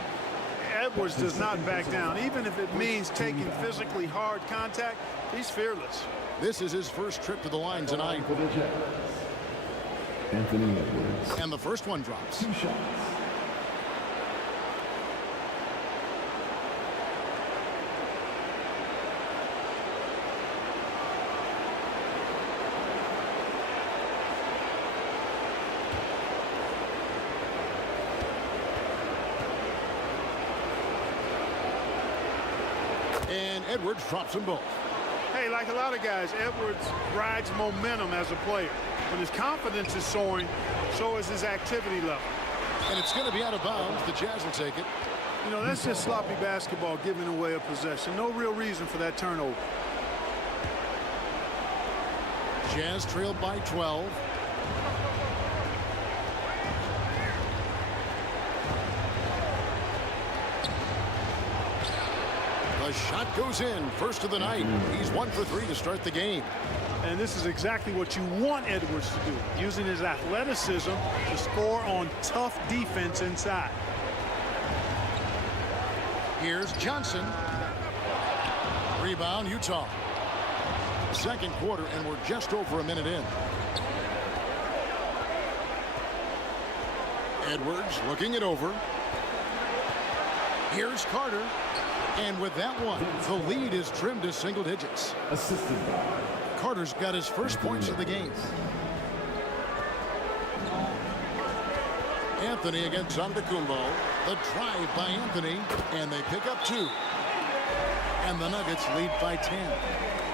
Edwards does not back down, even if it means taking physically hard contact. He's fearless. This is his first trip to the line tonight. Anthony Edwards. And the first one drops. 2 shots. And Edwards drops them both. Hey, like a lot of guys, Edwards rides momentum as a player. When his confidence is soaring, so is his activity level. And it's going to be out of bounds. The Jazz will take it. You know, that's just sloppy basketball, giving away a possession. No real reason for that turnover. Jazz trailed by 12. The shot goes in. First of the night. He's 1 for 3 to start the game. And this is exactly what you want Edwards to do, using his athleticism to score on tough defense inside. Here's Johnson. Rebound, Utah. Second quarter, and we're just over a minute in. Edwards looking it over. Here's Carter. And with that one, the lead is trimmed to single digits. Assisted by Carter's got his first points of the game. Anthony against Antetokounmpo. The drive by Anthony, and they pick up 2. And the Nuggets lead by 10.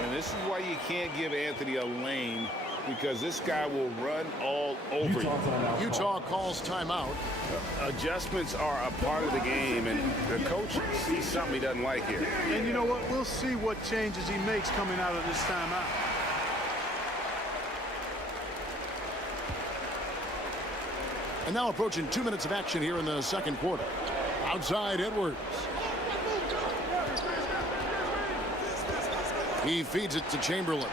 And this is why you can't give Anthony a lane, because this guy will run all over you. Utah calls timeout. Adjustments are a part of the game, and the coach sees something he doesn't like here. And you know what? We'll see what changes he makes coming out of this timeout. And now approaching 2 minutes of action here in the second quarter. Outside Edwards. He feeds it to Chamberlain.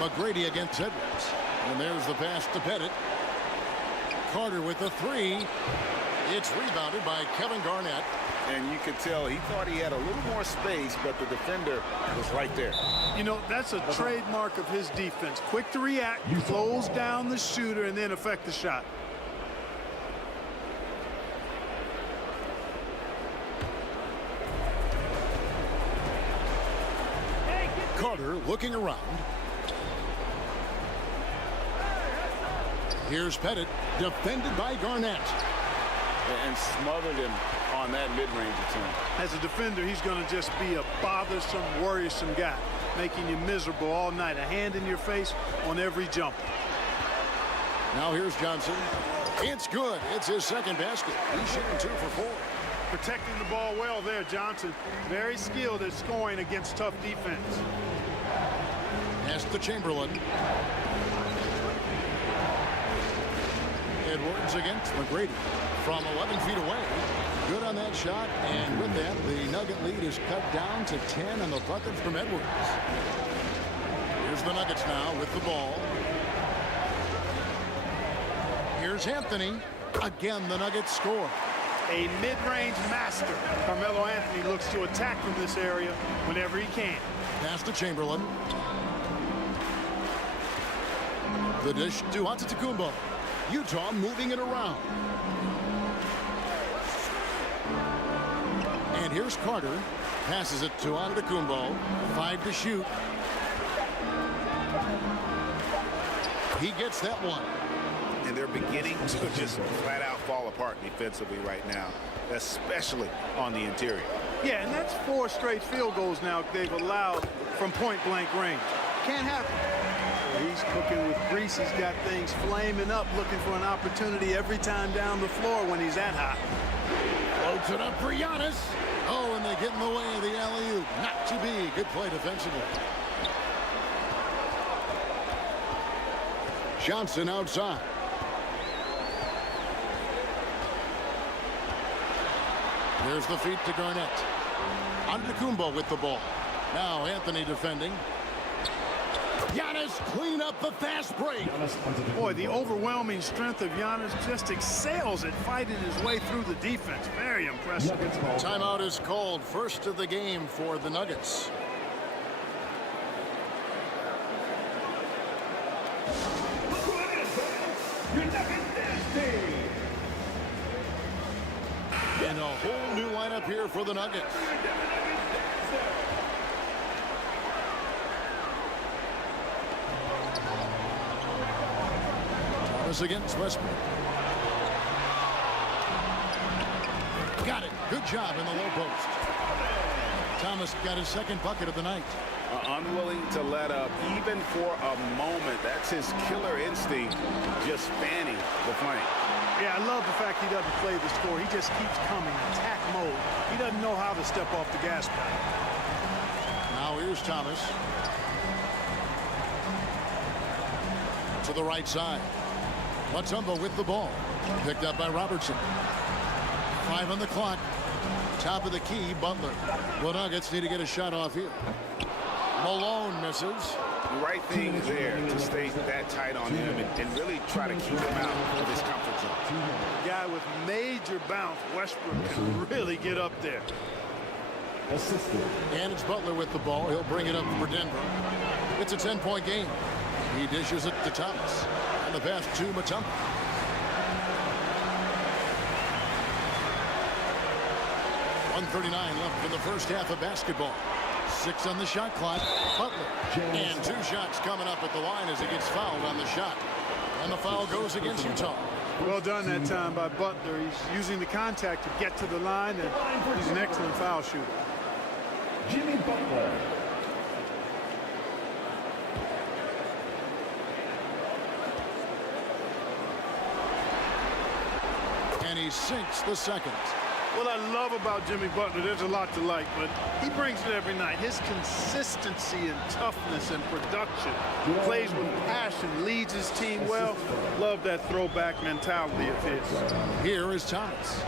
McGrady against Edwards. And there's the pass to Pettit. Carter with the 3. It's rebounded by Kevin Garnett. And you could tell he thought he had a little more space, but the defender was right there. You know, that's a trademark of his defense. Quick to react, close down the shooter, and then affect the shot. Carter looking around. Here's Pettit, defended by Garnett. And smothered him on that mid-range attempt. As a defender, he's going to just be a bothersome, worrisome guy, making you miserable all night. A hand in your face on every jump. Now here's Johnson. It's good. It's his second basket. He's shooting 2 for 4. Protecting the ball well there, Johnson. Very skilled at scoring against tough defense. Pass to Chamberlain. Edwards against McGrady from 11 feet away. Good on that shot, and with that, the Nugget lead is cut down to 10 on the bucket from Edwards. Here's the Nuggets now with the ball. Here's Anthony. Again, the Nuggets score. A mid-range master. Carmelo Anthony looks to attack from this area whenever he can. Pass to Chamberlain. The dish to Antetokounmpo. Utah moving it around. And here's Carter. Passes it to Antetokounmpo. 5 to shoot. He gets that one. And they're beginning to just flat out fall apart defensively right now, especially on the interior. Yeah, and that's 4 straight field goals now they've allowed from point-blank range. Can't happen. He's cooking with grease. He's got things flaming up, looking for an opportunity every time down the floor when he's that hot. Floats it up for Giannis. Oh, and they get in the way of the alley-oop. Not to be. Good play defensively. Johnson outside. Here's the feet to Garnett. Antetokounmpo with the ball. Now Anthony defending. Giannis clean up the fast break. Boy, the overwhelming strength of Giannis just excels at fighting his way through the defense. Very impressive. Timeout is called. First of the game for the Nuggets. And a whole new lineup here for the Nuggets. Thomas against Westbrook. Got it. Good job in the low post. Thomas got his second bucket of the night. Unwilling to let up even for a moment. That's his killer instinct, just fanning the flank. Yeah, I love the fact he doesn't play the score. He just keeps coming, attack mode. He doesn't know how to step off the gas pedal. Now here's Thomas. To the right side. Mutombo with the ball. Picked up by Robertson. 5 on the clock. Top of the key, Butler. The Nuggets need to get a shot off here. Malone misses. The right thing there to stay that tight on him and really try to keep him out of his comfort zone. A guy with major bounce, Westbrook can really get up there. And it's Butler with the ball. He'll bring it up for Denver. It's a 10-point game. He dishes it to Thomas. And the pass to Mutombo. .139 left in the first half of basketball. 6 on the shot clock. Butler. And 2 shots coming up at the line as he gets fouled on the shot. And the foul goes against Utah. Well done that time by Butler. He's using the contact to get to the line, and he's an excellent foul shooter. Jimmy Butler. And he sinks the second. What I love about Jimmy Butler, there's a lot to like, but he brings it every night. His consistency and toughness and production. Plays with passion, leads his team well. Love that throwback mentality of his. Here is Thomas.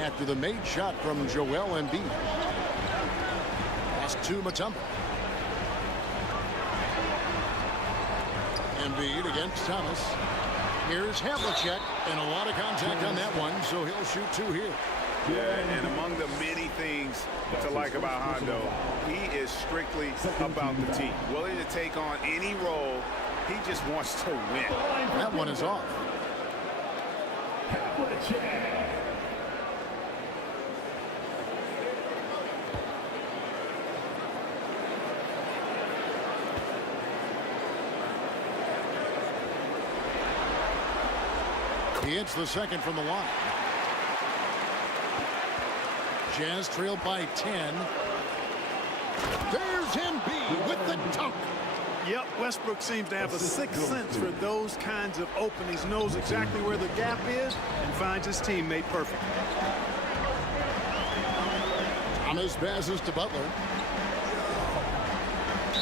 After the made shot from Joel Embiid. Pass to Mutombo. Embiid against Thomas. Here's Havlicek, and a lot of contact on that one, so he'll shoot 2 here. Yeah, and among the many things to like about Hondo, he is strictly about the team. Willing to take on any role. He just wants to win. That one is off. He hits the second from the line. Jazz trailed by 10. There's Embiid with the dunk. Yep, Westbrook seems to have a sixth sense for those kinds of openings, knows exactly where the gap is, and finds his teammate perfect. Thomas passes to Butler.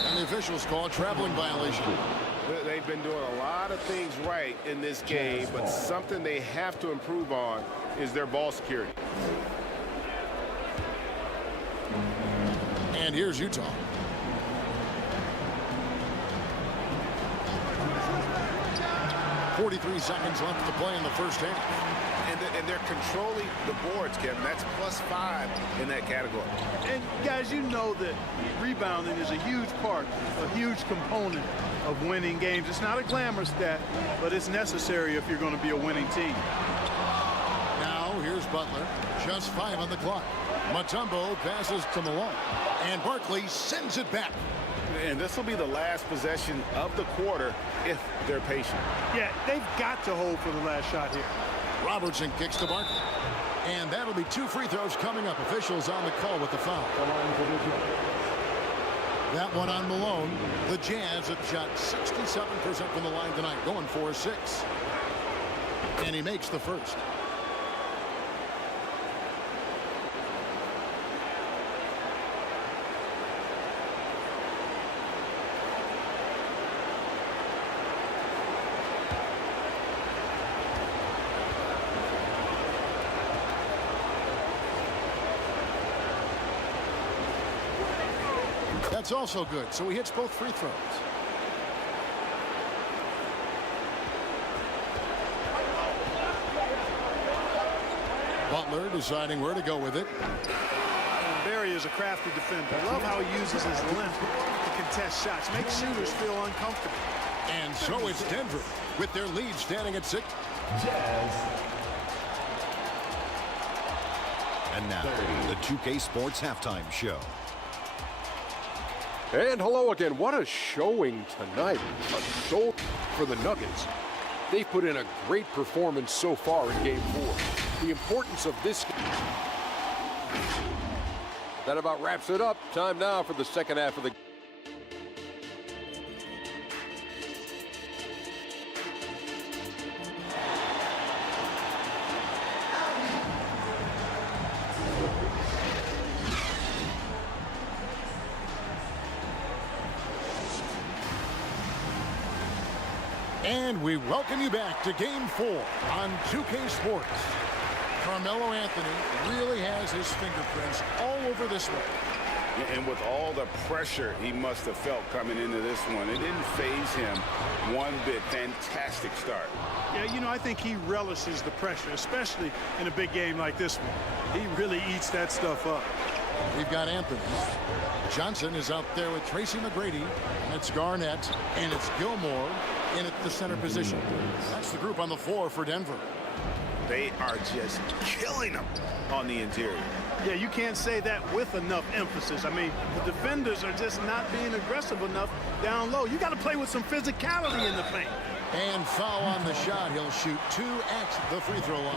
And the officials call a traveling violation. They've been doing a lot of things right in this game, but something they have to improve on is their ball security. And here's Utah. .43 seconds left to play in the first half. And they're controlling the boards, Kevin. That's +5 in that category. And guys, you know that rebounding is a huge part, a huge component of winning games. It's not a glamour stat, but it's necessary if you're going to be a winning team. Now here's Butler. Just 5 on the clock. Mutombo passes to Malone. And Barkley sends it back. And this will be the last possession of the quarter if they're patient. Yeah, they've got to hold for the last shot here. Robertson kicks to Barkley. And that'll be 2 free throws coming up. Officials on the call with the foul. That one on Malone. The Jazz have shot 67% from the line tonight, going 4-6. And he makes the first. That's also good, so he hits both free throws. Butler deciding where to go with it. And Barry is a crafty defender. I love how he uses his length to contest shots, make shooters feel uncomfortable. And so it's Denver with their lead standing at 6. And now, the 2K Sports Halftime Show. And hello again. What a showing tonight. A goal for the Nuggets. They've put in a great performance so far in Game 4. The importance of this game. That about wraps it up. Time now for the second half of the game. And we welcome you back to Game 4 on 2K Sports. Carmelo Anthony really has his fingerprints all over this one. And with all the pressure he must have felt coming into this one, it didn't faze him one bit. Fantastic start. Yeah, you know, I think he relishes the pressure, especially in a big game like this one. He really eats that stuff up. We've got Anthony. Johnson is out there with Tracy McGrady, and it's Garnett, and it's Gilmore in at the center position. That's the group on the floor for Denver. They are just killing them on the interior. Yeah, you can't say that with enough emphasis. I mean, the defenders are just not being aggressive enough down low. You got to play with some physicality in the paint. And foul on the shot. He'll shoot 2 at the free throw line.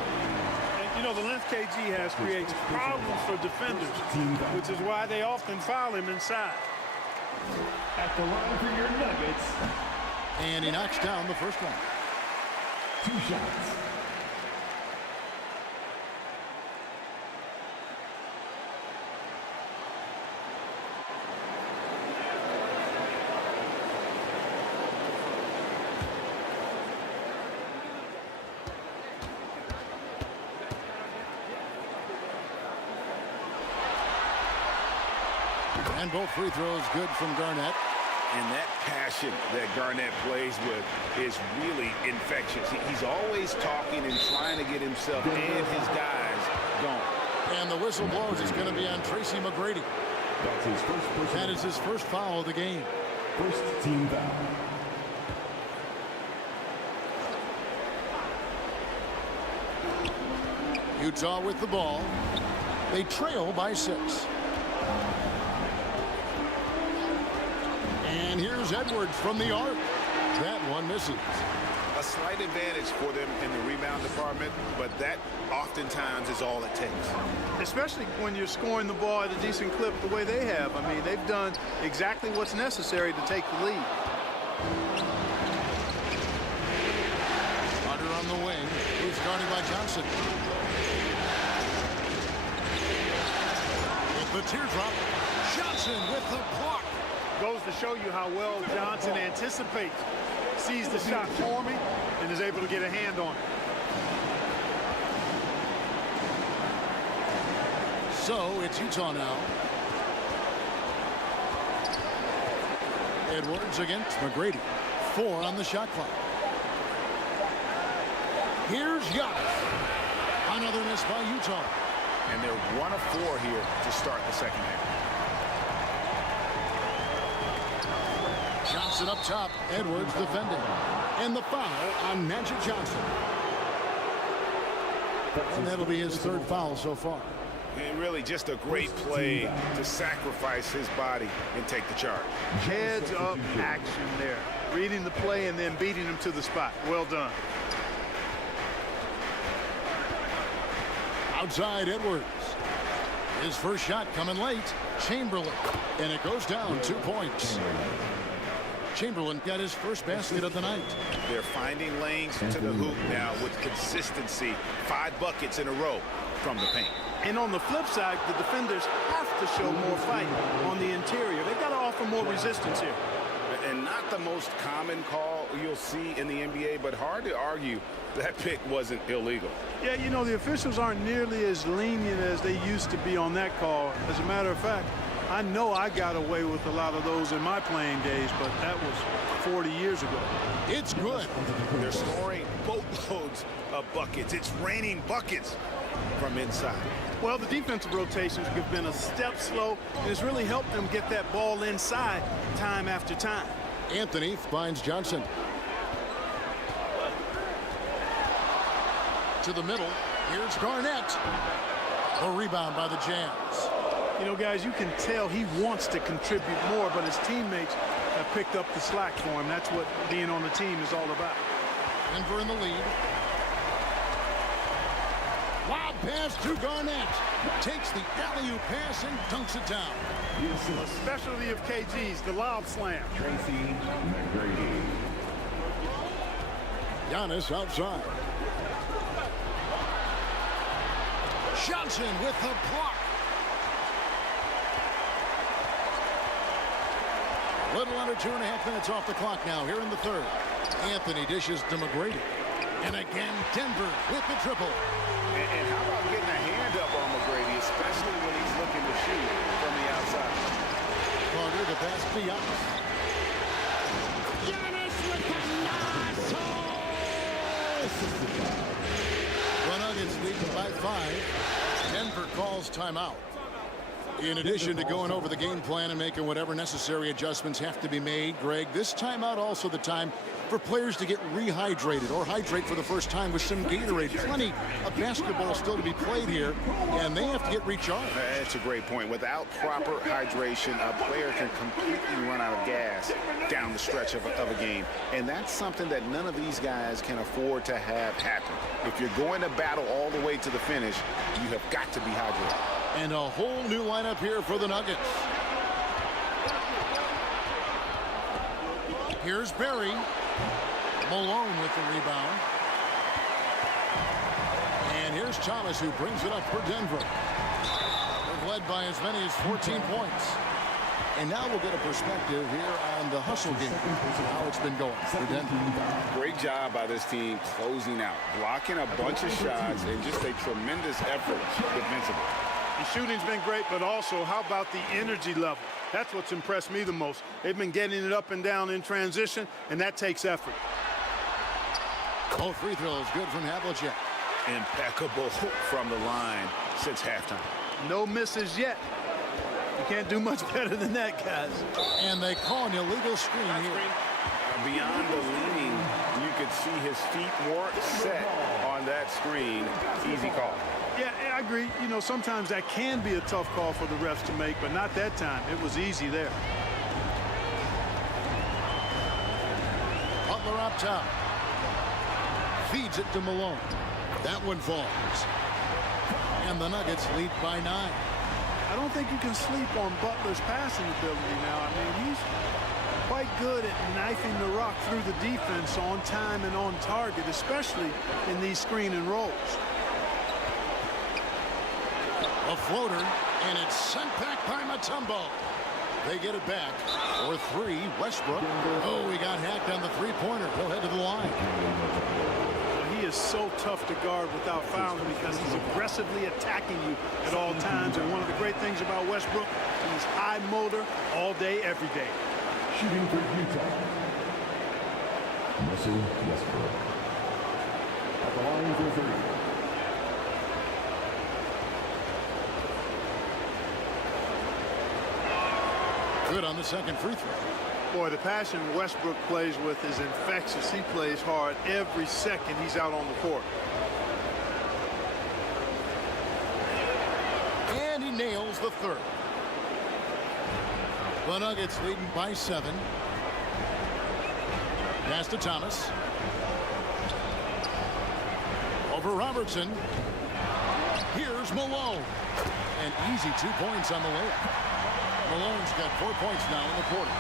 And, you know, the length KG has creates problems for defenders, which is why they often foul him inside. At the line for your Nuggets. And he knocks down the first one. 2 shots. And both free throws good from Garnett. And that passion that Garnett plays with is really infectious. He's always talking and trying to get himself and his guys going. And the whistle blows. It's going to be on Tracy McGrady. That's his first personal. That is his first foul of the game. First team foul. Utah with the ball. They trail by 6. And here's Edwards from the arc. That one misses. A slight advantage for them in the rebound department, but that oftentimes is all it takes. Especially when you're scoring the ball at a decent clip the way they have. I mean, they've done exactly what's necessary to take the lead. Carter on the wing. He's guarded by Johnson. With the teardrop. Johnson with the block. Goes to show you how well Johnson anticipates. Sees the shot forming and is able to get a hand on it. So it's Utah now. Edwards against McGrady. 4 on the shot clock. Here's Giannis. Another miss by Utah. And they're 1 of 4 here to start the second half. Johnson up top. Edwards defending. And the foul on Magic Johnson. And that'll be his 3rd foul so far. And really just a great play to sacrifice his body and take the charge. Heads up action there. Reading the play and then beating him to the spot. Well done. Outside Edwards. His first shot coming late. Chamberlain. And it goes down 2 points. Chamberlain got his first basket of the night. They're finding lanes to the hoop now with consistency. 5 buckets in a row from the paint. And on the flip side, the defenders have to show more fight on the interior. They've got to offer more resistance here. And not the most common call you'll see in the NBA, but hard to argue that pick wasn't illegal. Yeah, you know, the officials aren't nearly as lenient as they used to be on that call. As a matter of fact, I know I got away with a lot of those in my playing days, but that was 40 years ago. It's good. They're scoring boatloads of buckets. It's raining buckets from inside. Well, the defensive rotations have been a step slow, and it's really helped them get that ball inside time after time. Anthony finds Johnson. To the middle. Here's Garnett. A rebound by the Jazz. You know, guys, you can tell he wants to contribute more, but his teammates have picked up the slack for him. That's what being on the team is all about. Denver in the lead. Lob pass to Garnett. Takes the alley-oop pass and dunks it down. A specialty of KG's, the lob slam. Tracy McGrady. Giannis outside. Johnson with the block. A little under 2.5 minutes off the clock now here in the 3rd. Anthony dishes to McGrady. And again, Denver with the triple. And how about getting a hand up on McGrady, especially when he's looking to shoot from the outside. Carter to pass to Giannis. Giannis with the nice. The Nuggets lead by 5. Denver calls timeout. In addition to going over the game plan and making whatever necessary adjustments have to be made, Greg, this timeout also the time for players to get rehydrated or hydrate for the first time with some Gatorade. Plenty of basketball still to be played here, and they have to get recharged. That's a great point. Without proper hydration, a player can completely run out of gas down the stretch of a game. And that's something that none of these guys can afford to have happen. If you're going to battle all the way to the finish, you have got to be hydrated. And a whole new lineup here for the Nuggets. Here's Barry. Malone with the rebound. And here's Thomas who brings it up for Denver. They've led by as many as 14 points. And now we'll get a perspective here on the hustle game, how it's been going for Denver. Great job by this team closing out, blocking a bunch of shots, and just a tremendous effort defensively. The shooting's been great, but also how about the energy level? That's what's impressed me the most. They've been getting it up and down in transition, and that takes effort. Both free throws good from Havlicek. Impeccable from the line. since halftime. No misses yet. You can't do much better than that, guys. And they call an illegal screen here. Beyond the leaning, you could see his feet weren't set on that screen. Easy call. Yeah, I agree. You know, sometimes that can be a tough call for the refs to make, but not that time. It was easy there. Butler up top. Feeds it to Malone. That one falls. And the Nuggets lead by 9. I don't think you can sleep on Butler's passing ability now. I mean, he's quite good at knifing the rock through the defense on time and on target, especially in these screen and rolls. A floater, and it's sent back by Mutombo. They get it back for 3. Westbrook. Oh, he got hacked on the three-pointer. He'll head to the line. He is so tough to guard without fouling because he's aggressively attacking you at all times. And one of the great things about Westbrook, he's high motor all day, every day. Shooting for Utah, Russell Westbrook. At the line for 3. Good on the second free throw. Boy, the passion Westbrook plays with is infectious. He plays hard every second he's out on the court. And he nails the third. The Nuggets leading by 7. Pass to Thomas. Over Robertson. Here's Malone. An easy 2 points on the layup. Malone's got 4 points now in the quarter.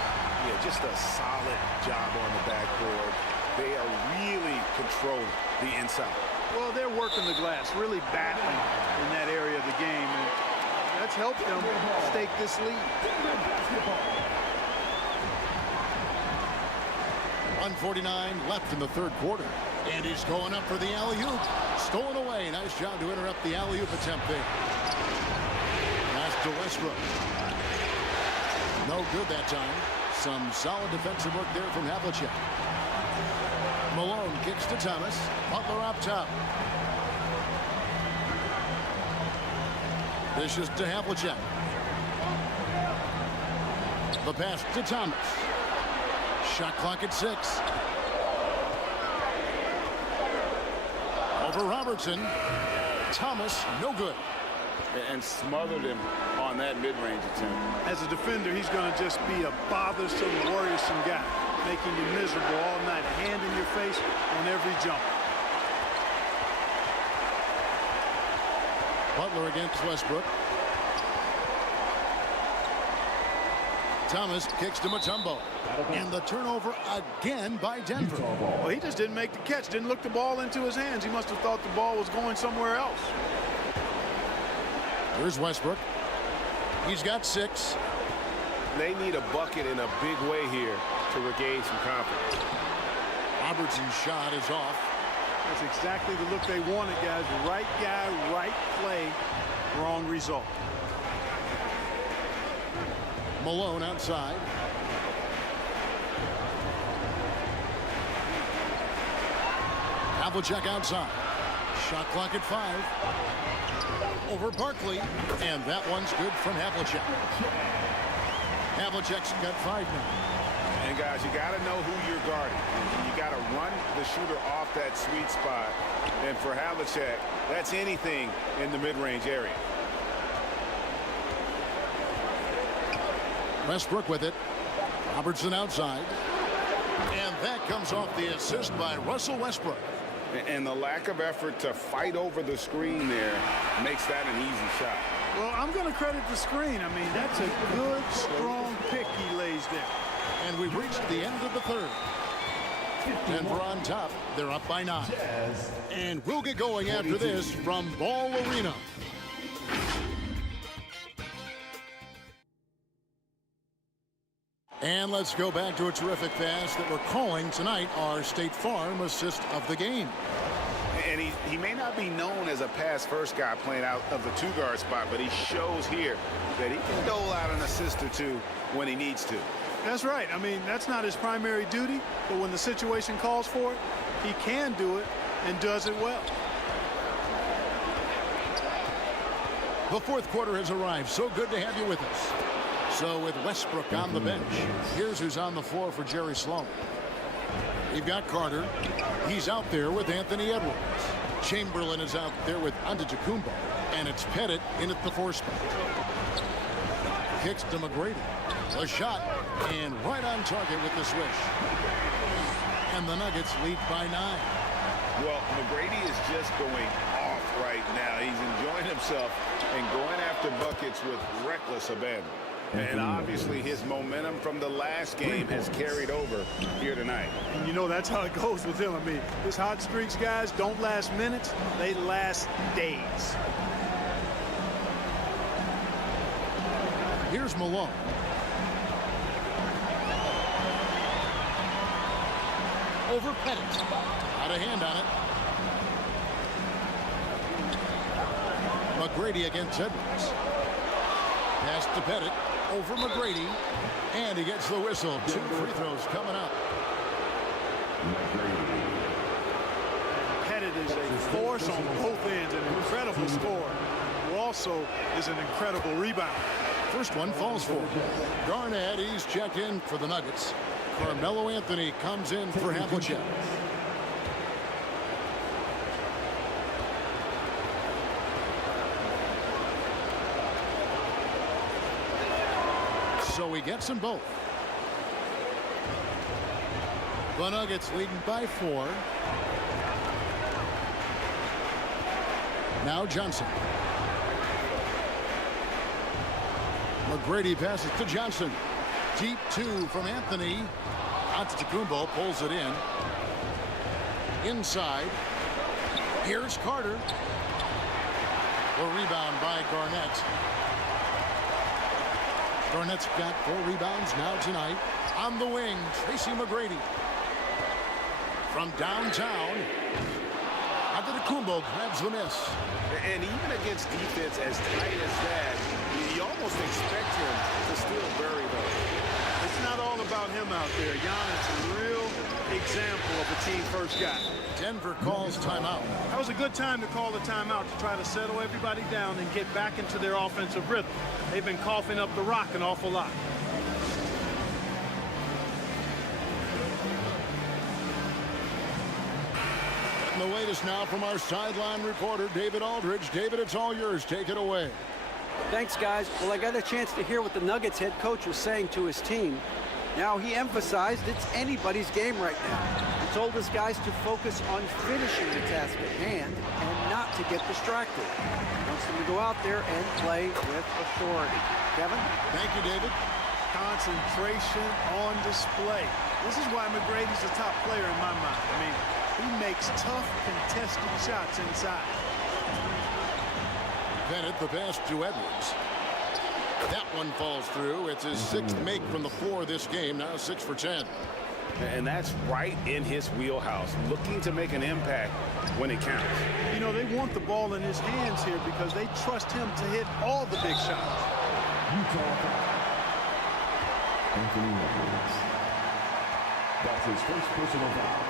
Yeah, just a solid job on the backboard. They are really controlling the inside. Well, they're working the glass, really battling in that area of the game, and that's helped them stake this lead. 1:49 left in the third quarter. And he's going up for the alley-oop. Stolen away. Nice job to interrupt the alley-oop attempt there. Pass to Westbrook. No good that time. Some solid defensive work there from Havlicek. Malone kicks to Thomas. Butler up top. This is to Havlicek. The pass to Thomas. Shot clock at 6. Over Robertson. Thomas, no good. And smothered him on that mid-range attempt. As a defender, he's going to just be a bothersome, worrisome guy, making you miserable all night. A hand in your face on every jump. Butler against Westbrook. Thomas kicks to Mutombo. And the turnover again by Denver. Well, he just didn't make the catch, didn't look the ball into his hands. He must have thought the ball was going somewhere else. Here's Westbrook. He's got 6. They need a bucket in a big way here to regain some confidence. Robertson's shot is off. That's exactly the look they wanted, guys. Right guy, right play, wrong result. Malone outside. Havlicek outside. Shot clock at 5. Over Barkley, and that one's good from Havlicek. Havlicek's got 5 now. And guys, you got to know who you're guarding. You got to run the shooter off that sweet spot. And for Havlicek, that's anything in the mid-range area. Westbrook with it. Robertson outside. And that comes off the assist by Russell Westbrook. And the lack of effort to fight over the screen there makes that an easy shot. Well, I'm going to credit the screen. I mean, that's a good, strong pick he lays there. And we've reached the end of the third. Denver on top. They're up by 9. And we'll get going after this from Ball Arena. And let's go back to a terrific pass that we're calling tonight our State Farm assist of the game. And he may not be known as a pass-first guy playing out of the 2-guard spot, but he shows here that he can dole out an assist or 2 when he needs to. That's right. I mean, that's not his primary duty, but when the situation calls for it, he can do it and does it well. The fourth quarter has arrived. So good to have you with us. So with Westbrook on the bench, here's who's on the floor for Jerry Sloan. You've got Carter. He's out there with Anthony Edwards. Chamberlain is out there with Antetokounmpo. And it's Pettit in at the 4 spot. Kicks to McGrady. A shot. And right on target with the swish. And the Nuggets lead by 9. Well, McGrady is just going off right now. He's enjoying himself and going after buckets with reckless abandon. And obviously his momentum from the last game has carried over here tonight. And you know, that's how it goes with him. I mean, his hot streaks, guys, don't last minutes. They last days. Here's Malone. Over Pettit. Out of hand on it. McGrady against Edwards. Pass to Pettit. Over McGrady. And he gets the whistle. 2 free throws coming up. Pettit is a force on both ends. An incredible scorer. Who also is an incredible rebounder. First one falls for Garnett. He's checked in for the Nuggets. Carmelo Anthony comes in for Havlicek. So he gets them both. The Nuggets leading by 4. Now Johnson. McGrady passes to Johnson. Deep 2 from Anthony. Antetokounmpo pulls it in. Inside. Here's Carter. A rebound by Garnett. Garnett's got 4 rebounds now tonight. On the wing, Tracy McGrady. From downtown, Antetokounmpo grabs the miss. And even against defense as tight as that, you almost expect him to still bury those. It's not all about him out there. Giannis, a real example of a team-first guy. Denver calls timeout. That was a good time to call the timeout to try to settle everybody down and get back into their offensive rhythm. They've been coughing up the rock an awful lot. And the latest now from our sideline reporter, David Aldridge. David, it's all yours. Take it away. Thanks, guys. Well, I got a chance to hear what the Nuggets head coach was saying to his team. Now, he emphasized it's anybody's game right now. He told his guys to focus on finishing the task at hand and not to get distracted. He wants them to go out there and play with authority. Kevin? Thank you, David. Concentration on display. This is why McGrady's the top player in my mind. I mean, he makes tough, contested shots inside. Pettit, the pass to Edwards. That one falls through. It's his 6th make from the floor this game. Now 6 for 10. And that's right in his wheelhouse, looking to make an impact when it counts. You know, they want the ball in his hands here because they trust him to hit all the big shots. Anthony Edwards. That's his first personal foul.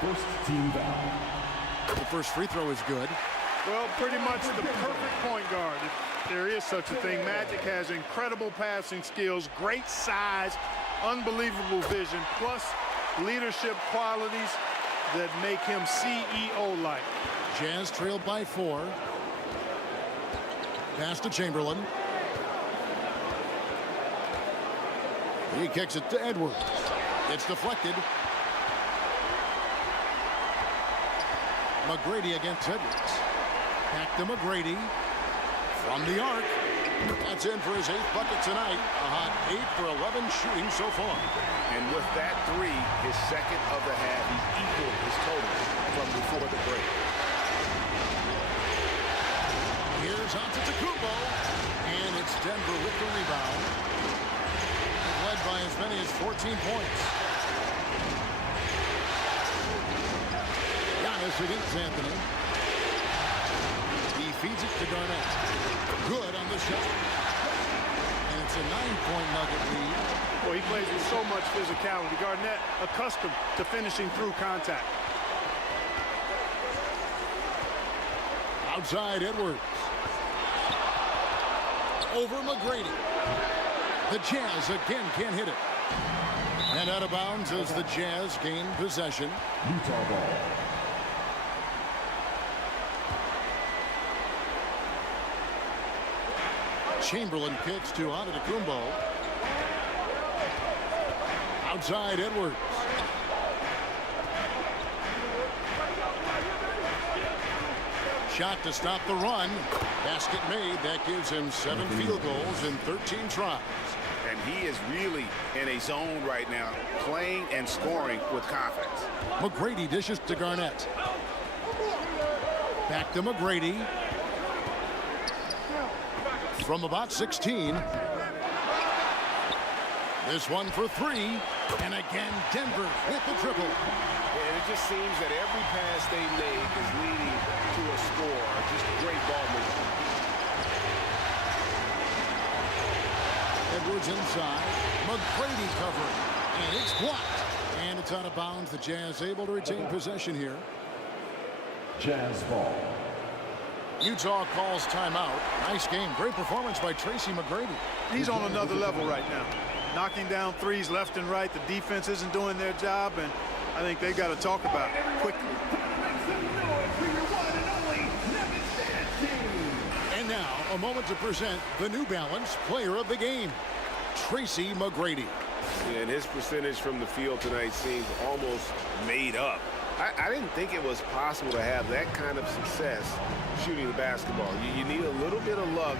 First team foul. The first free throw is good. Well, pretty much the perfect point guard. If there is such a thing. Magic has incredible passing skills, great size, unbelievable vision, plus leadership qualities that make him CEO-like. Jazz trailed by 4. Pass to Chamberlain. He kicks it to Edwards. It's deflected. McGrady against Edwards. Back to McGrady. From the arc. That's in for his 8th bucket tonight. A hot 8 for 11 shooting so far. And with that 3, his 2nd of the half, he's equaled his total from before the break. Here's Antetokounmpo. And it's Denver with the rebound. Led by as many as 14 points. Giannis against Anthony. He feeds it to Garnett. Good on the shot. And it's a 9-point Nugget lead. Well, he plays with so much physicality. Garnett accustomed to finishing through contact. Outside Edwards. over McGrady. The Jazz again can't hit it. And out of bounds as the Jazz gain possession. Utah ball. Chamberlain kicks to Antetokounmpo. Outside Edwards. Shot to stop the run. Basket made. That gives him 7 field goals in 13 tries. And he is really in a zone right now, playing and scoring with confidence. McGrady dishes to Garnett. Back to McGrady. From about 16. This one for 3. And again, Denver with the triple. And it just seems that every pass they make is leading to a score. Just great ball movement. Edwards inside. McGrady covering. And it's blocked. And it's out of bounds. The Jazz able to retain possession here. Jazz ball. Utah calls timeout. Nice game. Great performance by Tracy McGrady. He's on another level right now. Knocking down threes left and right. The defense isn't doing their job, and I think they got to talk about it quickly. And now, a moment to present the New Balance Player of the Game, Tracy McGrady. And his percentage from the field tonight seems almost made up. I didn't think it was possible to have that kind of success shooting the basketball. You need a little bit of luck,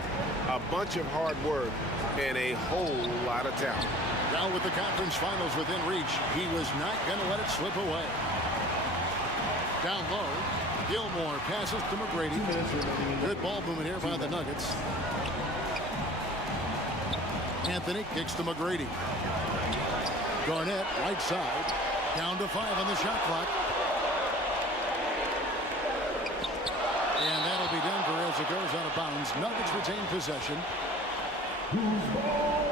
a bunch of hard work, and a whole lot of talent. Now with the conference finals within reach, he was not going to let it slip away. Down low, Gilmore passes to McGrady. Good ball movement here by the Nuggets. Anthony kicks to McGrady. Garnett, right side. Down to 5 on the shot clock. And that'll be Denver as it goes out of bounds. Nuggets retain possession. Who's ball?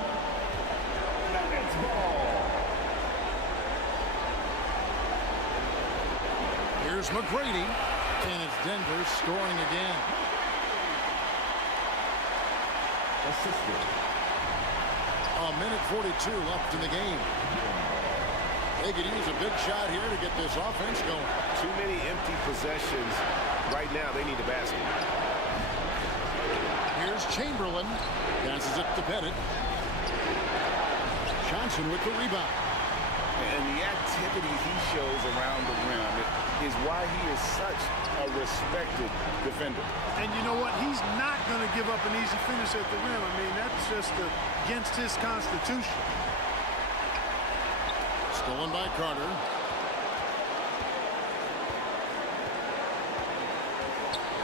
Nuggets ball. Here's McGrady. And it's Denver scoring again. Assisted. A minute 42 left in the game. They could use a big shot here to get this offense going. Too many empty possessions. Right now, they need a basket. Here's Chamberlain. Passes it to Pettit. Johnson with the rebound. And the activity he shows around the rim is why he is such a respected defender. And you know what? He's not going to give up an easy finish at the rim. I mean, that's just against his constitution. Stolen by Carter.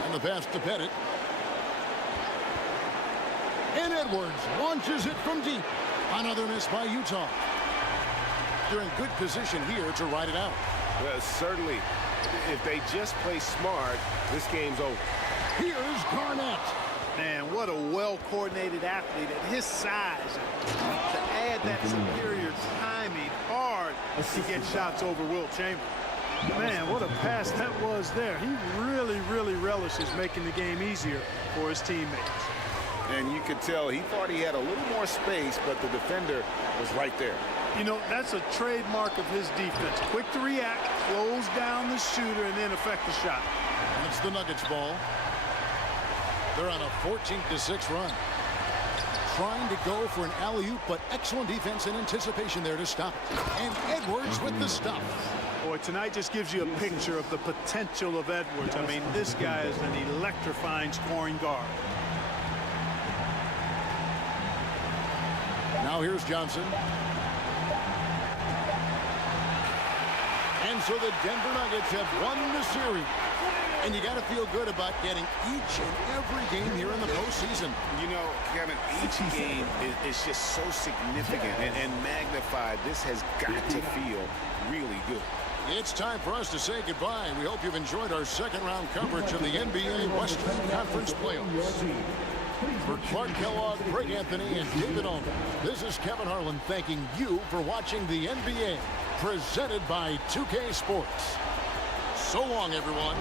And the pass to Pettit. And Edwards launches it from deep. Another miss by Utah. They're in good position here to ride it out. Well, certainly, if they just play smart, this game's over. Here's Garnett. Man, what a well-coordinated athlete at his size. To add that superior timing hard to get shots over Wilt Chamberlain. Man, what a pass that was there. He really, really relishes making the game easier for his teammates. And you could tell he thought he had a little more space, but the defender was right there. You know, that's a trademark of his defense. Quick to react, close down the shooter, and then affect the shot. And it's the Nuggets ball. They're on a 14-6 run. Trying to go for an alley-oop, but excellent defense and anticipation there to stop it. And Edwards with the stop. Boy, tonight just gives you a picture of the potential of Edwards. I mean, this guy is an electrifying scoring guard. Now here's Johnson. And so the Denver Nuggets have won the series. And you got to feel good about getting each and every game here in the postseason. You know, Kevin, each game is just so significant and magnified. This has got to feel really good. It's time for us to say goodbye. We hope you've enjoyed our second-round coverage of the NBA Western Conference Playoffs. For Clark Kellogg, Greg Anthony, and David Allman, this is Kevin Harlan thanking you for watching the NBA, presented by 2K Sports. So long, everyone.